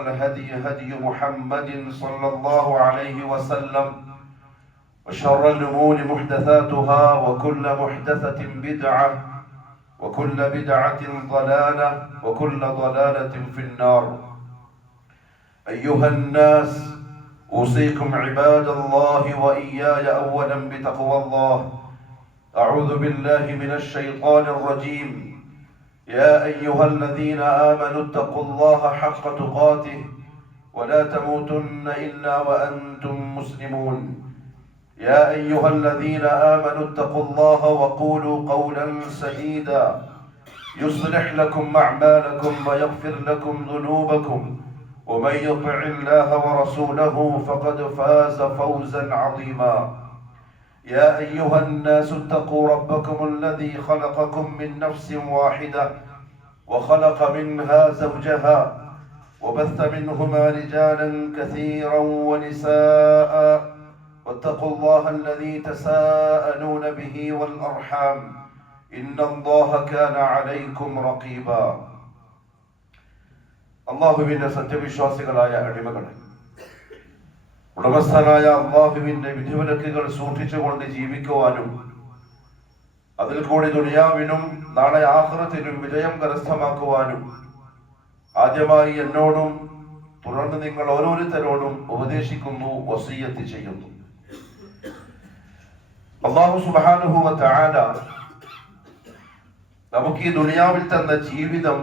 الهدي هدي محمد صلى الله عليه وسلم وشر الأمور محدثاتها وكل محدثة بدعة وكل بدعة ضلالة وكل ضلالة في النار. أيها الناس، أوصيكم عباد الله وإياي أولا بتقوى الله. أعوذ بالله من الشيطان الرجيم. يا أيها الذين آمنوا اتقوا الله حق تقاته ولا تموتن إلا وأنتم مسلمون. يا أيها الذين آمنوا اتقوا الله وقولوا قولا سديدا يصلح لكم أعمالكم ويغفر لكم ذنوبكم ومن يطع الله ورسوله فقد فاز فوزا عظيما. يا أيها الناس اتقوا ربكم الذي خلقكم من نفس واحدة وخلق منها زوجها وبث منهما رجالا كثيرا ونساء واتقوا الله الذي تساءلون به والأرحام إن الله كان عليكم رقيبا. അല്ലാഹുവിന്റെ സത്യവിശ്വാസികളായ അടിമകളെ, ഉടമസ്ഥനായ അല്ലാഹുവിന്റെ വിധിവിലക്കുകൾ സൂക്ഷിച്ചുകൊണ്ട് ജീവിക്കുവാനും അതിൽ കൂടി ദുനിയാവിനും നാളെ ആഖിറത്തിലും വിജയം കരസ്ഥമാക്കുവാനും ആദ്യമായി എന്നോടും തുടർന്ന് നിങ്ങൾ ഓരോരുത്തരോടും ഉപദേശിക്കുന്നു, വസിയ്യത്ത് ചെയ്യുന്നു. അല്ലാഹു സുബ്ഹാനഹു വ തആല നമുക്ക് ഈ ദുനിയാവിൽ തന്ന ജീവിതം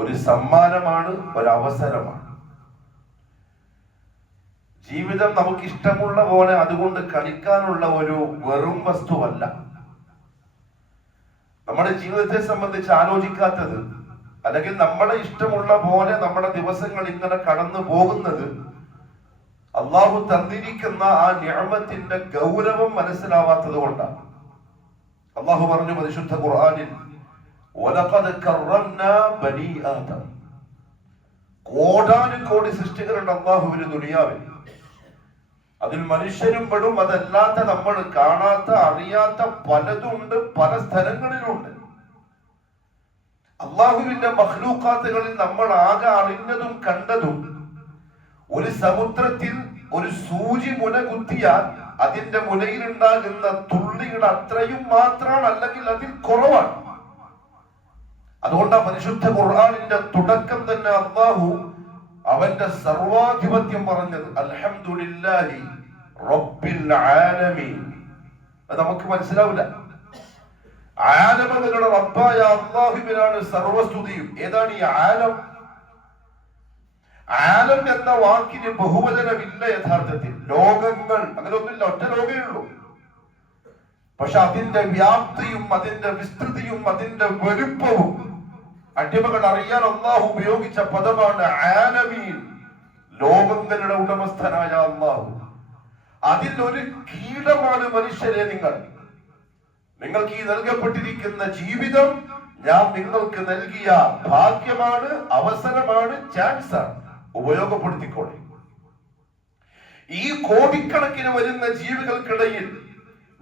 ഒരു സമ്മാനമാണ്, ഒരു അവസരമാണ്. ജീവിതം നമുക്ക് ഇഷ്ടമുള്ള പോലെ അതുകൊണ്ട് കളിക്കാനുള്ള ഒരു വെറും വസ്തുവല്ല. നമ്മുടെ ജീവിതത്തെ സംബന്ധിച്ച് ആലോചിക്കാത്തത്, അല്ലെങ്കിൽ നമ്മുടെ ഇഷ്ടമുള്ള പോലെ നമ്മുടെ ദിവസങ്ങൾ ഇങ്ങനെ കടന്നു പോകുന്നത് അള്ളാഹു തന്നിരിക്കുന്ന ആ നിഅമത്തിന്റെ ഗൗരവം മനസ്സിലാവാത്തത് കൊണ്ടാണ്. അള്ളാഹു പറഞ്ഞു പരിശുദ്ധ ഖുർആനിൽ, വലഖദ് കറംനാ ബനി ആദം. കോടാനുകോടി സൃഷ്ടികളുണ്ട് അള്ളാഹുവിന് ദുനിയാവിൽ. അതിൽ മനുഷ്യരും പെടും, അതല്ലാത്ത നമ്മൾ കാണാത്ത അറിയാത്ത പലതുണ്ട്, പല സ്ഥലങ്ങളിലുണ്ട്. അള്ളാഹുവിന്റെ മഖ്ലൂഖാത്തുകളിൽ നമ്മൾ ആകെ അറിഞ്ഞതും കണ്ടതും ഒരു സമുദ്രത്തിൽ ഒരു സൂചി മുന കുത്തിയാൽ അതിന്റെ മുനയിലുണ്ടാകുന്ന തുള്ളിയുടെ അത്രയും മാത്രമാണ്, അല്ലെങ്കിൽ അതിൽ കുറവാണ്. അതുകൊണ്ടാണ് പരിശുദ്ധ ഖുർആനിന്റെ തുടക്കം തന്നെ അല്ലാഹു അവന്റെ സർവാധിപത്യം പറഞ്ഞത് അൽഹംദുലില്ലാഹി റബ്ബിൽ ആലമീൻ. അത് നമുക്ക് മനസ്സിലാവില്ല. ആലമുകളുടെ റബ്ബായ അല്ലാഹുവിനാണ് സർവസ്തുതിയും. ഏതാണ് ഈ ആലം? ആലം എന്ന വാക്കിന് ബഹുവചനമില്ല യഥാർത്ഥത്തിൽ. ലോകങ്ങൾ അങ്ങനെ ഒന്നുമില്ല, ഒറ്റ ലോകമേ ഉള്ളൂ. പക്ഷെ അതിന്റെ വ്യാപ്തിയും അതിന്റെ വിസ്തൃതിയും അതിന്റെ വലുപ്പവും അടിമകൾ അറിയാൻ അല്ലാഹു ഉപയോഗിച്ച പദമാണ് ആലമീൻ. ലോകങ്ങളുടെ ഉടമസ്ഥനായ അല്ലാഹു. അതിൽ ഒരു കീടമാണ് മനുഷ്യരെ നിങ്ങൾക്ക് ഈ നൽകപ്പെട്ടിരിക്കുന്ന ജീവിതം ഞാൻ നിങ്ങൾക്ക് നൽകിയ ഭാഗ്യമാണ്, അവസരമാണ്, ചാൻസാണ്. ഉപയോഗപ്പെടുത്തിക്കോളെ. ഈ കോടിക്കണക്കിന് വരുന്ന ജീവികൾക്കിടയിൽ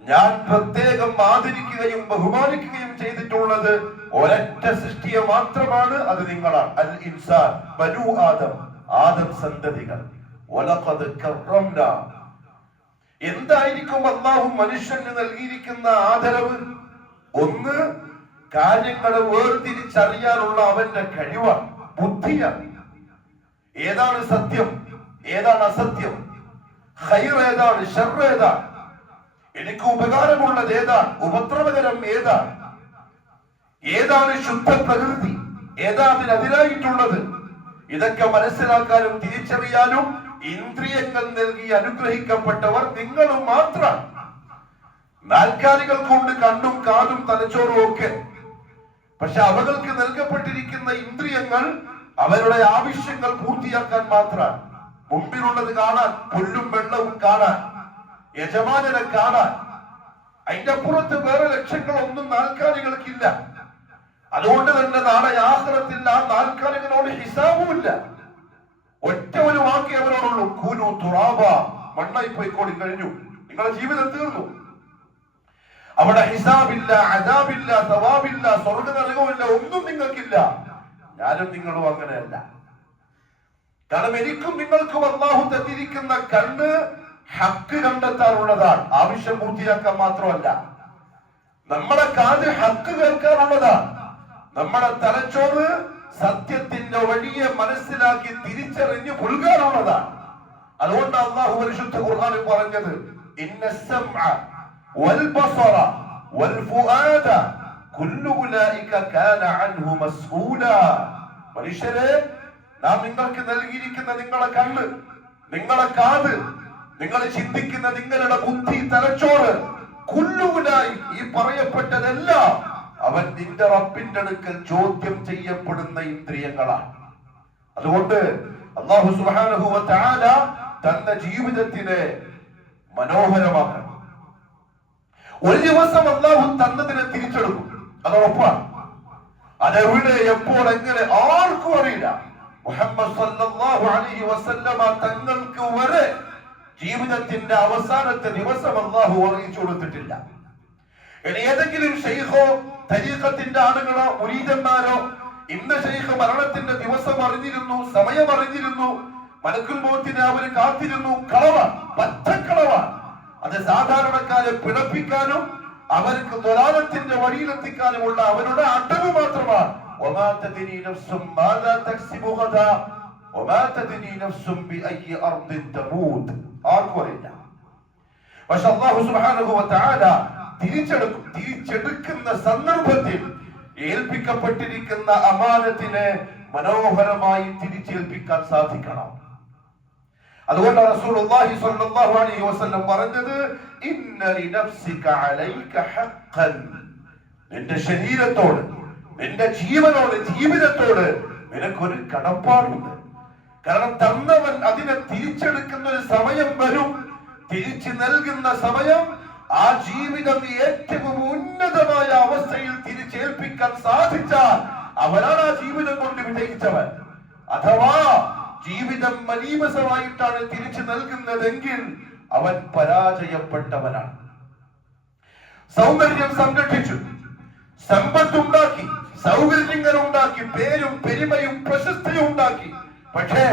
ഞാൻ പ്രത്യേകം ആദരിക്കുകയും ബഹുമാനിക്കുകയും ചെയ്തിട്ടുള്ളത് ഒരൊറ്റ സൃഷ്ടിയെ മാത്രമാണ്, അത് നിങ്ങളാണ്. അൽ ഇൻസാൻ, ബനു ആദം, ആദം സന്തതികൾ. വലഖദ് കറംനാ. എന്തായിരിക്കും അല്ലാഹു മനുഷ്യന് നൽകിയിരിക്കുന്ന ആദരവ്? ഒന്ന്, കാര്യങ്ങളെ വേർതിരിച്ചറിയാനുള്ള അവന്റെ കഴിവാണ്, ബുദ്ധിയാണ്. ഏതാണ് സത്യം, ഏതാണ് അസത്യം, ഖൈർ ഏതാണ്, ശർർ ഏതാണ്, എനിക്ക് ഉപകാരമുള്ളത് ഏതാണ്, ഉപദ്രവകരം ഏതാണ്, ഏതാണ് ശുദ്ധ പ്രകൃതി, ഏതാ അതിനെതിരായിട്ടുള്ളത്, ഇതൊക്കെ മനസ്സിലാക്കാനും തിരിച്ചറിയാനും ഇന്ദ്രിയങ്ങൾ നൽകി അനുഗ്രഹിക്കപ്പെട്ടവർ നിങ്ങളും മാത്രമാണ്. നാൽക്കാലികൾ കൊണ്ട് കണ്ണും കാതും തലച്ചോറും ഒക്കെ. പക്ഷെ അവകൾക്ക് നൽകപ്പെട്ടിരിക്കുന്ന ഇന്ദ്രിയങ്ങൾ അവരുടെ ആവശ്യങ്ങൾ പൂർത്തിയാക്കാൻ മാത്രമാണ്. മുമ്പിലുള്ളത് കാണാൻ, പുല്ലും വെള്ളവും കാണാൻ, യജമാനനെ കാണാൻ. അതിന്റെ അപ്പുറത്ത് വേറെ ലക്ഷ്യങ്ങളൊന്നും നാൽക്കാലികൾക്കില്ല. അതുകൊണ്ട് തന്നെ നാളെ ആഖിറത്തിൽ ആ നാൽക്കാലികളോട് ഹിസാബുമില്ല. ഒറ്റ ഒരു വാക്കേ അവരോടുള്ളൂ, കൂനു തുറാബ, മണ്ണായി പോയിക്കോടി, കഴിഞ്ഞു, നിങ്ങളുടെ ജീവിതം തീർന്നു. അവിടെ ഹിസാബില്ല, അദാബില്ല, സവാബില്ല, സ്വർഗ്ഗ നരകമില്ല, ഒന്നും നിങ്ങൾക്കില്ല. ഞാനും നിങ്ങളും അങ്ങനെയല്ല. കാരണം എനിക്കും നിങ്ങൾക്കും അല്ലാഹു തന്നിരിക്കുന്ന കണ്ണ് ഹക്ക് കണ്ടെത്താനുള്ളതാണ്, ആവശ്യം പൂർത്തിയാക്കാൻ മാത്രമല്ല. നമ്മുടെ കാത് ഹക്ക് കേൾക്കാനുള്ളതാണ്. നമ്മുടെ തലച്ചോറ് സത്യത്തിന്റെ വഴിയെ മനസ്സിലാക്കി തിരിച്ചറിഞ്ഞ് പുൽകാനുള്ളതാണ്. അതുകൊണ്ട് അല്ലാഹു പരിശുദ്ധ ഖുർആനിൽ പറഞ്ഞത് ഇന്ന സമഅ വൽ ബസറ വൽ ഫുആദ കുല്ലു ഉലൈക കാന അൻഹു മസ്ഊലാ. മനുഷ്യരെ, നാം നിങ്ങൾക്ക് നൽകിയിരിക്കുന്ന നിങ്ങളുടെ കണ്ണ്, നിങ്ങളുടെ കാത്, നിങ്ങൾ ചിന്തിക്കുന്ന നിങ്ങളുടെ ബുദ്ധി, തലച്ചോറ്, കുല്ലുലായി ഈ പറയപ്പെട്ടതെല്ലാം അവൻ നിന്റെ റബ്ബിന്റെ അടുക്കൽ ചോദ്യം ചെയ്യപ്പെടുന്ന ഇന്ദ്രിയങ്ങളാണ്. അതുകൊണ്ട് അല്ലാഹു സുബ്ഹാനഹു വ തആല തന്റെ ജീവിതത്തിനെ മനോഹരമാക്കണം. ഒരു ദിവസം അല്ലാഹു തന്നതിനെ തിരിച്ചെടുക്കും, അത് ഉറപ്പാണ്. അതെവിടെ, എപ്പോൾ, എങ്ങനെ ആർക്കും അറിയില്ല. മുഹമ്മദ് സല്ലല്ലാഹു അലൈഹി വസല്ലമ തങ്ങൾക്ക് വരെ ജീവിതത്തിന്റെ അവസാനത്തെ ദിവസം അല്ലാഹു അറിയിച്ചു കൊടുത്തിട്ടില്ല. ഇനി ഏതെങ്കിലും ശൈഖോ തരീഖത്തിന്റെ ആളുകളോ മുരീദന്മാരോ ഇന്ന ശൈഖ് മരണത്തിന്റെ ദിവസം അറിഞ്ഞിരുന്നു, സമയം അറിഞ്ഞിരുന്നു, മലക്കുൽ മൗത്തിനെ അവർ കാത്തിരുന്നു, കളവാണ്, പച്ചക്കളവാണ്. അത് സാധാരണക്കാരെ പിഴപ്പിക്കാനും അവർക്ക് ദ്വലാലത്തിന്റെ വഴിയിലെത്തിക്കാനുമുള്ള അവരുടെ അടവ് മാത്രമാണ്. وما تدري نفس ماذا تكسب غدا وما تدري نفس بأي أرض تموت. ആർക്കും അറിയില്ല. പക്ഷെ അല്ലാഹു സുബ്ഹാനഹു വ തആല തിരിച്ചെടുക്കുന്ന സന്ദർഭത്തിൽ ഏൽപ്പിക്കപ്പെട്ടിരിക്കുന്ന അമാനത്തിനെ മനോഹരമായി തിരിച്ചേൽപ്പിക്കാൻ സാധിക്കണം. അതുകൊണ്ട് റസൂലുള്ളാഹി സ്വല്ലല്ലാഹു അലൈഹി വസല്ലം പറഞ്ഞത് ഇന്ന ലിനഫ്സിക അലൈക ഹഖ്ഖൻ. നിന്റെ ശരീരത്തോട്, നിന്റെ ജീവനോട്, ജീവിതത്തോട് നിനക്കൊരു കടപ്പാടുണ്ട്. കാരണം തന്നവൻ അതിനെ തിരിച്ചെടുക്കുന്ന ഒരു സമയം വരും, തിരിച്ചു നൽകുന്ന സമയം. ആ ജീവിതം ഏറ്റവും ഉന്നതമായ അവസ്ഥയിൽ തിരിച്ചേൽപ്പിക്കാൻ സാധിച്ചാൽ അവനാണ് ആ ജീവിതം കൊണ്ട് വിജയിച്ചവൻ. അഥവാ ജീവിതം മലീമസമായിട്ടാണ് തിരിച്ചു നൽകുന്നതെങ്കിൽ അവൻ പരാജയപ്പെട്ടവനാണ്. സൗന്ദര്യം സംരക്ഷിച്ചു, സമ്പത്തുണ്ടാക്കി, സൗകര്യങ്ങൾ ഉണ്ടാക്കി, പേരും പെരുമയും പ്രശസ്തിയും ഉണ്ടാക്കി. പക്ഷേ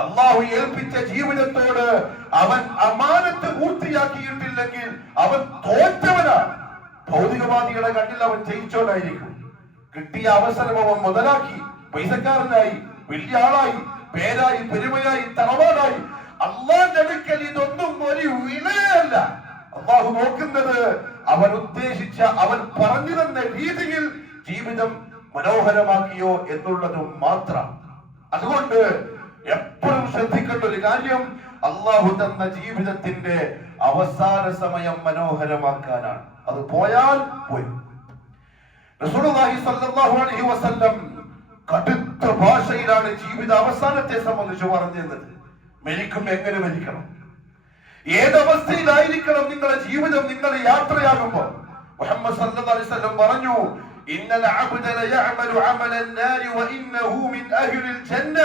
അല്ലാഹു ഏൽപ്പിച്ച ജീവിതത്തോട് അവൻ അമാനത്ത് പൂർത്തിയാക്കിയിട്ടില്ലെങ്കിൽ അവൻ തോറ്റവനാണ്. ഭൗതികവാദികളെ കണ്ടിൽ അവൻ ജയിച്ചോനായിരിക്കും. കിട്ടിയ അവസരം അവൻ മുതലാക്കി, പൈസക്കാരനായി, വലിയ ആളായി, പേരായി, പെരുമയായി, തറവാടായി. അല്ലാഹുവിന്റെ അടുക്കൽ ഇതൊന്നും ഒരു വിലയല്ല. അല്ലാഹു നോക്കുന്നത് അവൻ ഉദ്ദേശിച്ച, അവൻ പറഞ്ഞു തന്ന രീതിയിൽ ജീവിതം മനോഹരമാക്കിയോ എന്നുള്ളതും മാത്രം. അതുകൊണ്ട് എപ്പോഴും ശ്രദ്ധിക്കേണ്ട ഒരു കാര്യം, അല്ലാഹു തന്ന ജീവിതത്തിന്റെ അവസാന സമയം മനോഹരമാക്കാനാണ്. അത് പോയാൽ പോയി. റസൂലുള്ളാഹി സ്വല്ലല്ലാഹു അലൈഹി വസല്ലം കടുത്ത ഭാഷയിലാണ് ജീവിത അവസാനത്തെ സംബന്ധിച്ച് പറഞ്ഞത്. മരിക്കും, എങ്ങനെ മരിക്കണം, ഏതവസ്ഥയിലായിരിക്കണം നിങ്ങളുടെ ജീവിതം, നിങ്ങളുടെ യാത്രയാകുമ്പോൾ. മുഹമ്മദ് സല്ലല്ലാഹു അലൈഹി വസല്ലം പറഞ്ഞു, ഇന്നൽ അബ്ദ ലയഅമലു അമലൻ നാരി വഇന്നഹു മിൻ അഹ്ലിൽ ജന്ന.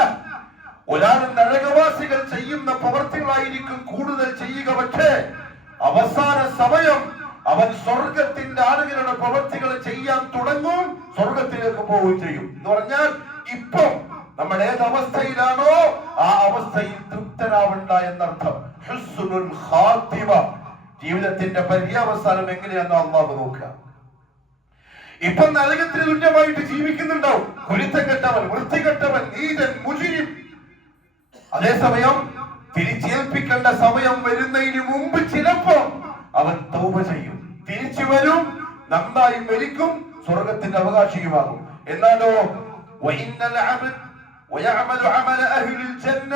ഒരാൾ നരകവാസികൾ ചെയ്യുന്ന പ്രവൃത്തികളായിരിക്കും കൂടുതൽ ചെയ്യുക, പക്ഷേ അവസാന സമയം അവൻ സ്വർഗത്തിന്റെ ആളുകളുടെ പ്രവൃത്തികൾ ചെയ്യാൻ തുടങ്ങും, സ്വർഗത്തിലേക്ക് പോവുകയും ചെയ്യും. എന്ന് പറഞ്ഞാൽ ഇപ്പം നമ്മൾ ഏതവസ്ഥയിലാണോ ആ അവസ്ഥയിൽ തൃപ്തനാവണ്ട എന്നർത്ഥം. ഹുസ്നുൽ ഖാത്തിമ, ജീവിതത്തിന്റെ പര്യാവസാനം എങ്ങനെയാണെന്ന് അല്ലാഹു നോക്കുക. ഇപ്പൊ നരകത്തിന് തുല്യമായിട്ട് ജീവിക്കുന്നുണ്ടാവും കുരുത്തം കെട്ടവൻ, വൃത്തികെട്ടവൻ, നീചൻ, മുജ്രിം. അതേസമയം തിരിച്ചേൽപ്പിക്കേണ്ട സമയം വരുന്നതിന് മുമ്പ് ചിലപ്പോ അവൻ തൗബ ചെയ്യും, തിരിച്ചു വരും, നന്നായി മരിക്കും, സ്വർഗത്തിന്റെ അവകാശിയുമാകും. എന്നാലോ വഇന്നൽ അബ്ദ വയഅമലു അമല അഹ്ലിൽ ജന്ന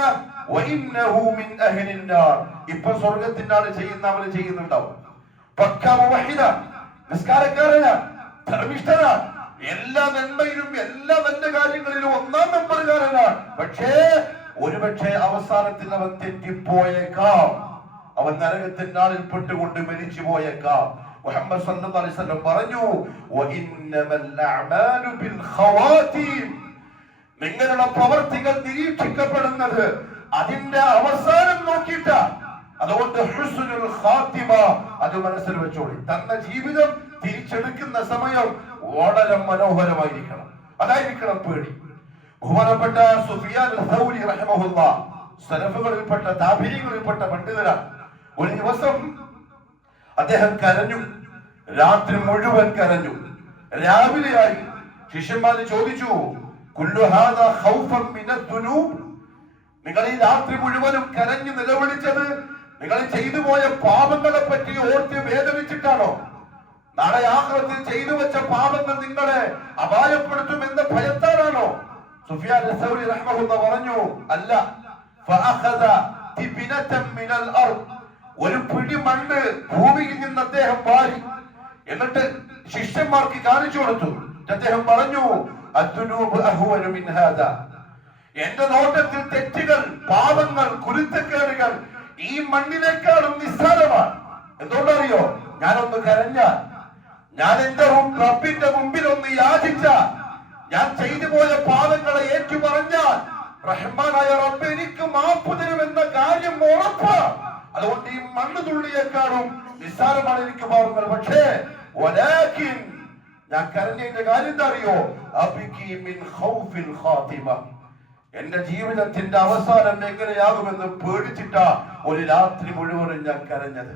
വഇന്നഹു മിൻ അഹ്ലിൻ നാർ. ഇപ്പൊ സ്വർഗത്തിന്റെ ആള് ചെയ്യുന്ന അമല് ചെയ്യുന്നുണ്ടാവും. പക്കാ മുവഹിദ, നിസ്കാരക്കാരനാ, ധർമ്മിഷ്ഠനാ, എല്ലാ നന്മയിലും എല്ലാ നല്ല കാര്യങ്ങളിലും ഒന്നാം നമ്പറുകാരനാണ്. പക്ഷേ ഒരുപക്ഷെ അവസാനത്തിൽ അവൻ തെറ്റിപ്പോയേക്കാം, അവൻ നരകത്തിന്റെ ആളിൽ പെട്ടുകൊണ്ട് മരിച്ചു പോയേക്കാം. മുഹമ്മദ് സല്ലല്ലാഹു അലൈഹി വസല്ലം പറഞ്ഞു, വഇന്നമൽ അഅമാലു ബിൽ ഖവാതീം. നിങ്ങളുടെ പ്രവർത്തികൾ നിരീക്ഷിക്കപ്പെടുന്നത് അതിന്റെ അവസാനം നോക്കിയിട്ടാണ്. അതുകൊണ്ട് ഹുസ്നുൽ ഖാത്തിമ അത് മനസ്സിൽ വെച്ചോളി. തന്ന ജീവിതം തിരിച്ചെടുക്കുന്ന സമയം വളരെ മനോഹരമായിരിക്കണം. അതായിരിക്കണം പേടി. ബഹുമാനപ്പെട്ട സുഫിയാൻ അൽ-സൗരി റഹിമഹുല്ലാഹ് സലഫുകളിൽപ്പെട്ട താബിഈകളിൽപ്പെട്ട പണ്ഡിതനാണ്. ഒരു ദിവസം അദ്ദേഹം കരഞ്ഞു, രാത്രി മുഴുവൻ കരഞ്ഞു. രാവിലെയായി ശിഷ്യന്മാർ ചോദിച്ചു, കുല്ലു ഹാദാ ഖൗഫൻ മിനദ്ദുനൂബ്, നിങ്ങൾ ഈ രാത്രി മുഴുവനും കരഞ്ഞു നിലവിളിച്ചത് നിങ്ങൾ ചെയ്തു പോയ പാപങ്ങളെ പറ്റി ഓർത്ത് വേദനിച്ചിട്ടാണോ? നാളെ ആഖിറത്തിൽ ചെയ്തു വെച്ച പാപങ്ങൾ നിങ്ങളെ അപായപ്പെടുത്തുമെന്ന ഭയത്താലാണോ? സുഫിയാൻ അൽ-സൗരി റഹിമഹുല്ലാഹ് പറഞ്ഞു, അല്ല. ഫഅഖദ തിബിനതൻ മിനൽ അർദ്, ഒരു പിടി മണ്ണ് ഭൂമിയിൽ നിന്ന് അദ്ദേഹം വാരി എന്നിട്ട് ശിഷ്യന്മാർക്ക് കാണിച്ചു കൊടുത്തു. അദ്ദേഹം പറഞ്ഞു, അദ്ദുനൂബ് അഹ്വനു മിൻ ഹാദാ, എന്റെ നോട്ടത്തിൽ തെറ്റുകൾ, പാപങ്ങൾ, കുരുത്തക്കേടുകൾ ഈ മണ്ണിനേക്കാളും നിസ്സാരമാണ്. എന്തുകൊണ്ടറിയോ? ഞാനൊന്ന് കരഞ്ഞാൽ, ഞാൻ എന്റെ റബ്ബിന്റെ മുമ്പിൽ ഒന്ന് യാചിച്ചാൽ, ഞാൻ ചെയ്തു പോയ പാപങ്ങളെ ഏറ്റുപറഞ്ഞാൽ റഹ്മാനായ റബ്ബ് എനിക്ക് മാപ്പ് തരുമെന്ന കാര്യം ഉറപ്പ്. അതുകൊണ്ട് ഈ മണ്ണ് തുള്ളിയേക്കാളും നിസ്സാരമാണ് എനിക്ക് പാപങ്ങൾ. പക്ഷേ ഞാൻ കരഞ്ഞതിന്റെ കാര്യം എന്താ അറിയോ? അബ്കി മിൻ ഖൗഫിൽ ഖാതിമ, എന്റെ ജീവിതത്തിന്റെ അവസാനം എങ്ങനെയാകുമെന്ന് പേടിച്ചിട്ടാ ഒരു രാത്രി മുഴുവനും ഞാൻ കരഞ്ഞത്.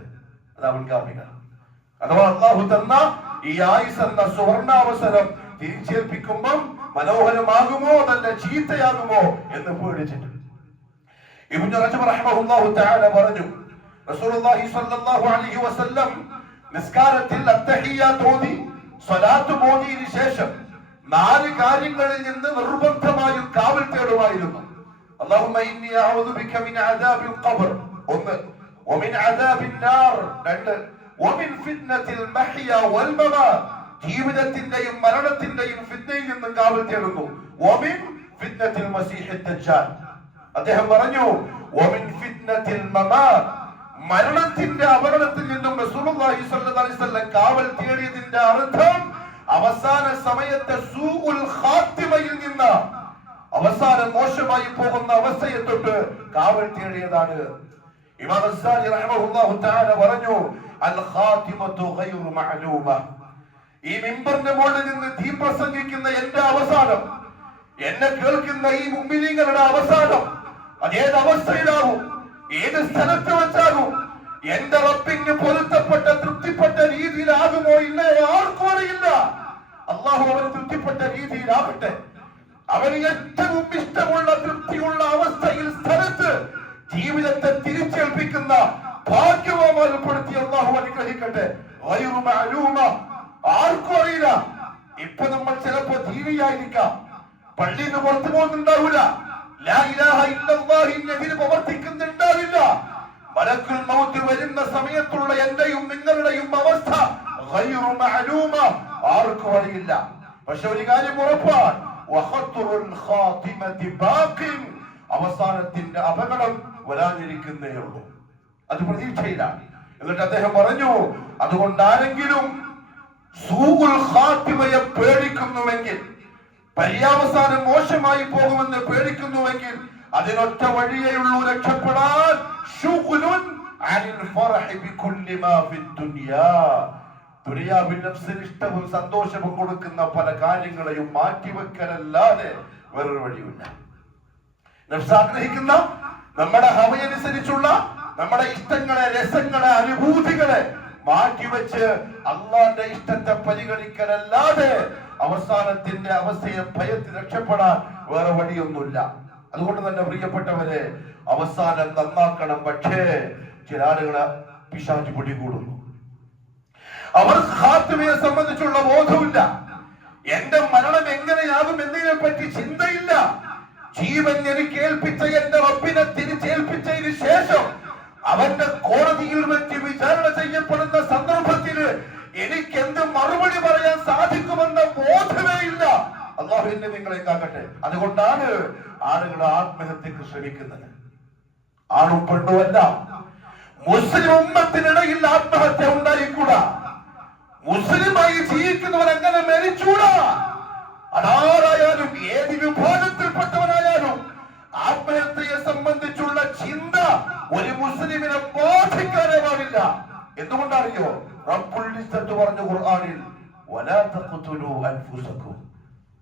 അത് മുൻഗാമിക. അഥവാ അല്ലാഹു തന്ന ഈ ആയുസ് എന്ന സുവർണാവസരം തിരിച്ചേൽപ്പിക്കുമ്പോൾ മനോഹരമാകുമോ അതല്ല ചീത്തയാകുമോ എന്ന് പേടിച്ചിട്ട്. ഇബ്നു റജബ് റഹിമഹുല്ലാഹു തആല പറഞ്ഞു, റസൂലുള്ളാഹി സ്വല്ലല്ലാഹു അലൈഹി വസല്ലം നിസ്കാരത്തിൽ അത്തഹിയ്യാത്ത് ഓതി സ്വലാത്ത് ഓതിയതിനു ശേഷം 4 കാര്യങ്ങളിൽ നിന്ന് നിർബന്ധമായും കാവൽ തേടുമായിരുന്നു. അല്ലാഹുമ്മ ഇന്നി അഊദു ബിക മിൻ അദാബിൽ ഖബ്ർ 1, വമിൻ അദാബിൻ നാർ 2, വമിൻ ഫിത്നത്തിൽ മഹ്യ വൽ മമാത്, ജീവിതത്തിന്റെയും മരണത്തിന്റെയും ഫിത്നയിൽ നിന്ന് കാവൽ തേടുന്നു. വമിൻ ഫിത്നത്തിൽ മസീഹ് ദജ്ജാൽ, അദ്ദേഹം പറഞ്ഞു വമിൻ ഫിത്നത്തിൽ മമാത്, മരണത്തിന്റെ അപകടത്തിൽ നിന്നും റസൂലുള്ളാഹി സ്വല്ലല്ലാഹു അലൈഹി വസല്ലം കാവൽ തേടിയതിന്റെ അർത്ഥം അവസാന സമയത്തെ സൂഉൽ ഖാത്തിമയിൽ നിന്ന്, അവസാനം മോശമായി പോകുന്ന അവസ്ഥയെ തൊട്ട് കാവൽ തേടിയതാണ്. ഇമാം അസ്സാരി റഹിമഹുല്ലാഹു തആല പറഞ്ഞു, അൽ ഖാതിമതു ഗൈറു മഅലൂമ, ഈ മിമ്പറിന്റെ മുകളിൽ നിന്ന് ദീൻ പ്രസംഗിക്കുന്ന എന്റെ അവസാനം, എന്നെ കേൾക്കുന്ന ഈ മുഅ്മിനീങ്ങളുടെ അവസാനം അതേത് അവസ്ഥയിലാകും, ഏത് സ്ഥലത്ത് വെച്ചാകും, എന്റെ റബ്ബിന് പൊരുത്തപ്പെട്ട തൃപ്തിപ്പെട്ട രീതിയിലാകുമോ ഇല്ലയോ ആർക്കും അറിയില്ല. അള്ളാഹു അവന് തൃപ്തിപ്പെട്ട രീതിയിലാകട്ടെ. അവന് ഏറ്റവും ഇഷ്ടമുള്ള തൃപ്തിയുള്ള അവസ്ഥയിൽ സ്ഥലത്ത് ജീവിതത്തെ തിരിച്ചേൽപ്പിക്കുന്ന ഭാഗ്യവും ഏർപ്പെടുത്തി അള്ളാഹു അനുഗ്രഹിക്കട്ടെ. ആർക്കും അറിയില്ല. ഇപ്പൊ നമ്മൾ ചിലപ്പോ ദീനിയായിരിക്കാം, പള്ളിയിൽ നിന്ന് പുറത്തു പോകുന്നുണ്ടാവില്ല, ലാ ഇലാഹ ഇല്ലല്ലാഹിനെതിരെ പ്രവർത്തിക്കുന്നുണ്ടാവില്ല. മലക്കുൽ മൗത്ത് വരുന്ന സമയത്തുള്ള എന്റെയും നിങ്ങളുടെയും അവസ്ഥ ഗൈറു മഅലൂമ, ആർക്കും അറിയില്ല. പക്ഷെ ഒരു കാര്യം ഉറപ്പാണ്, വഖത്റുൽ ഖാതിമതി ബാഖിൻ, അവസാനത്തിന്റെ അപകടം വരാനിരിക്കുന്നേ ഉള്ളൂ, അത് പ്രതീക്ഷയിലാണ്. എന്നിട്ട് അദ്ദേഹം പറഞ്ഞു, അതുകൊണ്ട് ആരെങ്കിലും സൂഉൽ ഖാതിമയെ പേടിക്കുന്നുവെങ്കിൽ, പര്യാവസാനം മോശമായി പോകുമെന്ന് പേടിക്കുന്നുവെങ്കിൽ അതിനൊറ്റ വഴിയേ ഉള്ളൂ രക്ഷപ്പെടാൻ. ശുഗ്ലുൻ അനിൽ ഫർഹി ബികുല്ലി മാ ഫിദ്ദുനിയാ, ദുനിയാവിൽ നഫ്സിന് ഇഷ്ടവും സന്തോഷവും കൊടുക്കുന്ന പല കാര്യങ്ങളെയും മാറ്റിവെക്കലല്ലാതെ വേറൊരു വഴിയില്ല. നഫ്സ് ആഗ്രഹിക്കുന്ന നമ്മുടെ ഹവയനുസരിച്ചുള്ള നമ്മുടെ ഇഷ്ടങ്ങളെ, രസങ്ങളെ, അനുഭൂതികളെ മാറ്റിവെച്ച് അള്ളാന്റെ ഇഷ്ടത്തെ പരിഗണിക്കലല്ലാതെ അവസാനത്തിന്റെ അവസ്ഥയെ ഭയത്തിൽ രക്ഷപ്പെടാൻ വേറെ വഴിയൊന്നുമില്ല. അതുകൊണ്ട് തന്നെ പ്രിയപ്പെട്ടവരെ, അവസാനം നന്നാക്കണം. പക്ഷേ ചില ആളുകളെ പിശാച് പിടികൂടുന്നു. അവർ ഖാത്തിമയെ സംബന്ധിച്ചുള്ള ബോധമില്ല, എന്റെ മരണം എങ്ങനെയാകും എന്നതിനെ പറ്റി ചിന്തയില്ല. ജീവൻ എനിക്ക് ഏൽപ്പിച്ച എന്റെ റബ്ബിനെ തിരിച്ചേൽപ്പിച്ചതിന് ശേഷം അവന്റെ കോടതിയിൽ വെച്ച് വിചാരണ ചെയ്യപ്പെടുന്ന സന്ദർഭത്തിൽ എനിക്ക് എന്ത് മറുപടി പറയാൻ സാധിക്കുമെന്ന ബോധമേ ഇല്ല. അല്ലാഹു എന്നെ നിങ്ങളെ കാക്കട്ടെ. അതുകൊണ്ടാണ് ആളുകൾ ആത്മഹത്യക്ക് ശ്രമിക്കുന്നത്. ആണും പെണ്ണുമല്ല, മുസ്ലിം ഉമ്മത്തിനിടയിൽ ആത്മഹത്യ ഉണ്ടായിക്കൂടാ. മുസ്ലിമായി ജീവിക്കുന്നവർ അങ്ങനെ മരിച്ചൂടാ. അതാരായാലും ഏത് വിഭാഗത്തിൽപ്പെട്ടവനായാലും ആത്മഹത്യയെ സംബന്ധിച്ചുള്ള ചിന്ത ഒരു മുസ്ലിമിനെ ബാധിക്കാനേ പാടില്ല. എന്തുകൊണ്ടറിയോ? റബ്ബുൽ ഇസ്സത്ത് പറഞ്ഞു ഖുർആനിൽ, വലാ തഖ്തുലൂ അൻഫുസകും,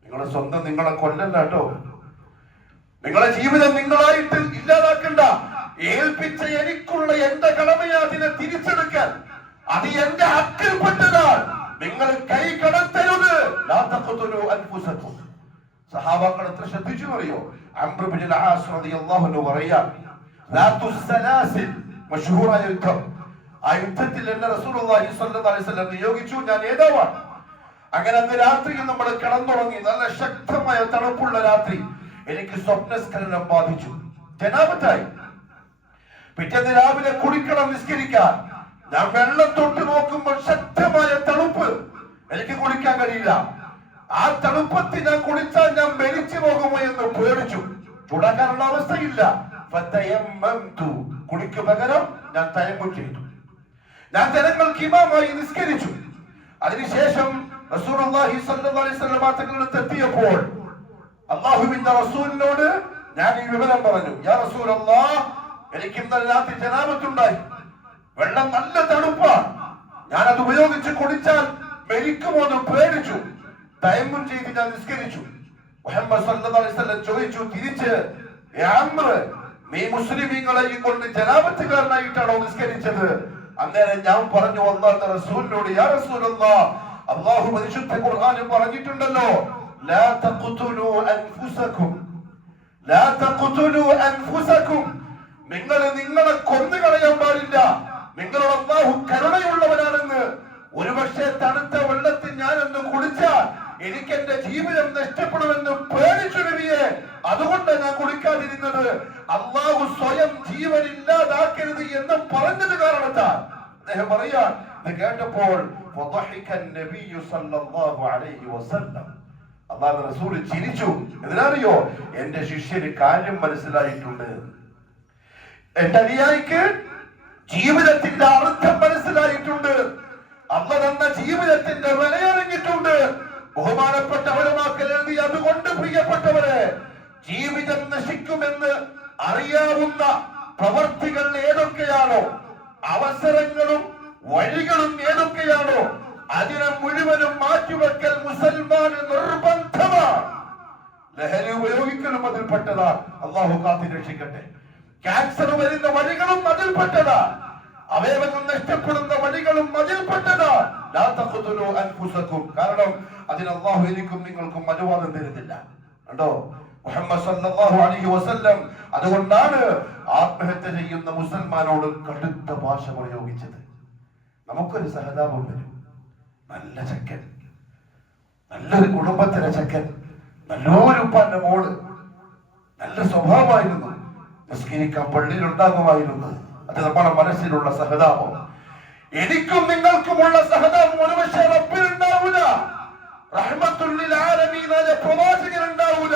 നിങ്ങളെ സ്വന്തം നിങ്ങളെ കൊല്ലല്ല കേട്ടോ. നിങ്ങളെ ജീവിതം നിങ്ങളായിട്ട് ഇല്ലാതാക്കണ്ട. ഏൽപ്പിച്ച എനിക്കുള്ള എന്റെ കടമയെ അതിനെ തിരിച്ചെടുക്കാൻ, അത് എന്റെ ഹക്കിൽപ്പെട്ടതാണ്. നിങ്ങൾ കൈ കടത്തരുത്. സഹാബാക്കൾ എത്ര ശ്രദ്ധിച്ചു അറിയോ? അംർ ഇബ്നുൽ ആസ് റളിയല്ലാഹു അൻഹു പറയാ, മശഹൂറായ യുദ്ധം. ആ യുദ്ധത്തിൽ എന്നെ റസൂലുള്ളാഹി സ്വല്ലല്ലാഹു അലൈഹി വസല്ലം നിയോഗിച്ചു. ഞാൻ നേതാവാണ്. അങ്ങനെ അന്ന് രാത്രിയിൽ നമ്മൾ കിടന്നുറങ്ങി. നല്ല ശക്തമായ തണുപ്പുള്ള രാത്രി. എനിക്ക് സ്വപ്നസ്ഖലനം ബാധിച്ചു. ജനാബത്തായി. പിറ്റേന്ന് രാവിലെ കുളിക്കണം, നിസ്കരിക്കാൻ. ഞാൻ വെള്ളം തൊട്ട് നോക്കുമ്പോൾ ശക്തമായ തണുപ്പ്. എനിക്ക് കുളിക്കാൻ കഴിയില്ല. ആ തണുപ്പത്തിൽ ഞാൻ കുളിച്ചാൽ ഞാൻ മരിച്ചു പോകുമോ എന്ന് പേടിച്ചു. ചൂടാക്കാനുള്ള അവസ്ഥയില്ല. കുളിക്ക് പകരം ഞാൻ തയമ്മം ചെയ്തു. ഞാൻ ജനങ്ങൾക്ക് ഇമാമായി നിസ്കരിച്ചു. അതിനുശേഷം റസൂലുള്ളാഹി സ്വല്ലല്ലാഹു അലൈഹി വസല്ലം തങ്ങളുടെ എത്തിയപ്പോൾ അല്ലാഹുവിന്റെ റസൂലിനോട് ഞാൻ ഈ വിവരം പറഞ്ഞു. യാ റസൂലല്ലാഹ്, എനിക്ക് ഇന്നലെ രാത്രി ജനാബത്തുണ്ടായി. വെള്ളം നല്ല തണുപ്പാണ്. ഞാൻ അത് ഉപയോഗിച്ച് കുടിച്ചാൽ മരിക്കുമോ എന്ന് പേടിച്ചു. തയമ്മം ചെയ്ത് ഞാൻ നിസ്കരിച്ചു. മുഹമ്മദ് സല്ലല്ലാഹു അലൈഹി വസല്ലം ചോദിച്ചു തിരിച്ച്, നീ മുസ്ലിമീങ്ങളെയും കൊണ്ട് ജനാബത്തുകാരനായിട്ടാണോ നിസ്കരിച്ചത്? അന്നേരം ഞാൻ പറഞ്ഞു അല്ലാഹുവിന്റെ റസൂലിനോട്, യാ റസൂലല്ലാഹ്, അല്ലാഹു പരിശുദ്ധ ഖുർആനിൽ പറഞ്ഞിട്ടുണ്ടല്ലോ, ലാ തഖ്തുലൂ അൻഫുസകും, ലാ തഖ്തുലൂ അൻഫുസകും, നിങ്ങൾ നിങ്ങളെ കൊന്നുകളയാൻ പാടില്ല. നിങ്ങളോട് അല്ലാഹു കരുണയുള്ളവനാണെന്ന്. ഒരുപക്ഷെ തണുത്ത വെള്ളത്തിൽ ഞാനൊന്ന് കുളിച്ചാൽ എനിക്ക് എന്റെ ജീവിതം നഷ്ടപ്പെടുമെന്ന് പേടിച്ചു നബിയെ. അതുകൊണ്ട് ഞാൻ കുളിക്കാതിരുന്നത്. അല്ലാഹു സ്വയം ജീവൻ ഇല്ലാതാക്കരുത് എന്ന് പറഞ്ഞത് കാരണത്താൽ. അദ്ദേഹം പറയാൻ ഇത് കേട്ടപ്പോൾ അല്ലാഹുവിന്റെ റസൂൽ ചിരിച്ചു. എന്തിനറിയോ? എന്റെ ശിഷ്യന് കാര്യം മനസ്സിലായിട്ടുണ്ട്. എന്റെ അനുയായിക്ക് ജീവിതത്തിന്റെ അർത്ഥം മനസ്സിലായിട്ടുണ്ട്. അള്ള തന്ന ജീവിതത്തിന്റെ വിലയറിഞ്ഞിട്ടുണ്ട്. ബഹുമാനപ്പെട്ട ഉലമാക്കൾ എഴുതി, അതുകൊണ്ട് പ്രിയപ്പെട്ടവരെ, ജീവിതം നശിക്കുമെന്ന് അറിയാവുന്ന പ്രവർത്തികൾ ഏതൊക്കെയാണോ, അവസരങ്ങളും വഴികളും ഏതൊക്കെയാണോ, അതിനെ മുഴുവനും മാറ്റിവെക്കൽ മുസൽമാന് നിർബന്ധമാണ്. ലഹരി ഉപയോഗിക്കലും അതിൽപ്പെട്ടതാണ്. അള്ളാഹു കാത്തി രക്ഷിക്കട്ടെ. ക്യാൻസർ വരുന്ന വഴികളും അതിൽപ്പെട്ടതാണ്. അവയവങ്ങൾ നഷ്ടപ്പെടുന്ന വഴികളും അതിൽപ്പെട്ടതാണ്. കാരണം അതിന് അല്ലാഹു എനിക്കും നിങ്ങൾക്കും അനുവാദം തരുന്നില്ല. കണ്ടോ? മുഹമ്മദ് സല്ലല്ലാഹു അലൈഹി വസല്ലം അതുകൊണ്ടാണ് ആത്മഹത്യ ചെയ്യുന്ന മുസൽമാനോട് കടുത്ത ഭാഷ പ്രയോഗിച്ചത്. നമുക്കൊരു സഹതാപം വരും. നല്ല ചക്കൻ, നല്ലൊരു കുടുംബത്തിലെ ചക്കൻ, നല്ലൊരു ഉപ്പാന്റെ മോള്, നല്ല സ്വഭാവമായിരുന്നു, നിസ്കരിക്കാൻ പള്ളിയിൽ ഉണ്ടാകുമായിരുന്നു. അത് നമ്മുടെ മനസ്സിലുള്ള സഹതാപം. എനിക്കും നിങ്ങൾക്കുമുള്ള സഹതാപം ഒരുപക്ഷെ റബ്ബിനുണ്ടാവൂല, റഹ്മത്തുൽ ലിൽ ആലമീനായ പ്രവാചകനുണ്ടാവൂല.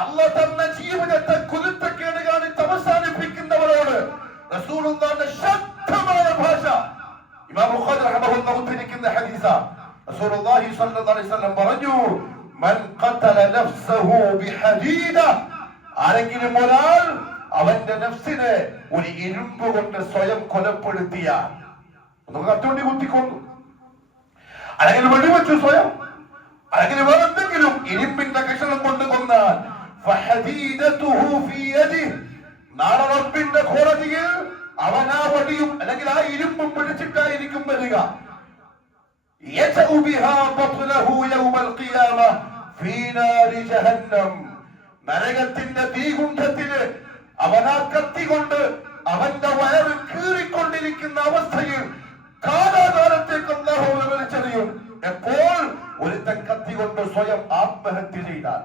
അല്ലാഹു തന്ന ജീവിതത്തെ കുരുത്തക്കേട് കാണിച്ച് അവസാനിപ്പിക്കുന്നവരോട് റസൂലുള്ളാഹിന്റെ ശക്തമായ ഭാഷ. ഇമാം ബുഖാരി റഹ്മഹുല്ലാഹു ഉദ്ധരിക്കുന്ന ഹദീസാ. റസൂലുള്ളാഹി സ്വല്ലല്ലാഹു അലൈഹി വസല്ലം പറഞ്ഞു, മൻ ഖതല നഫ്സഹു ബിഹദീദ, ആരെങ്കിലും ഒരാൾ അവന്റെ നഫ്സിനെ ഒരു ഇരുമ്പ് കൊണ്ട് സ്വയം കൊലപ്പെടുത്തിയാൽ, കത്തോണ്ടി കുത്തിക്കൊന്നു, അല്ലെങ്കിൽ വെടിവെച്ചു സ്വയം, അല്ലെങ്കിൽ വേറെന്തെങ്കിലും ഇരുമ്പിന്റെ കഷണം കൊണ്ട് കൊന്നാൽ, നാളെ റബ്ബിന്റെ കോടതിയിൽ അവൻ ആ വടിയും അല്ലെങ്കിൽ ആ ഇരുമ്പും പിടിച്ചിട്ടായിരിക്കും വരിക. നരകത്തിന്റെ തീകുണ്ഠത്തിന് അവൻ ആ കത്തി കൊണ്ട് അവന്റെ വയറ് കീറിക്കൊണ്ടിരിക്കുന്ന അവസ്ഥയിൽ കാലാകാലത്തേക്ക് അല്ലാഹു വലിച്ചെറിയും. എപ്പോൾ ഒരുത്തൻ കത്തി കൊണ്ട് സ്വയം ആത്മഹത്യ ചെയ്താൽ.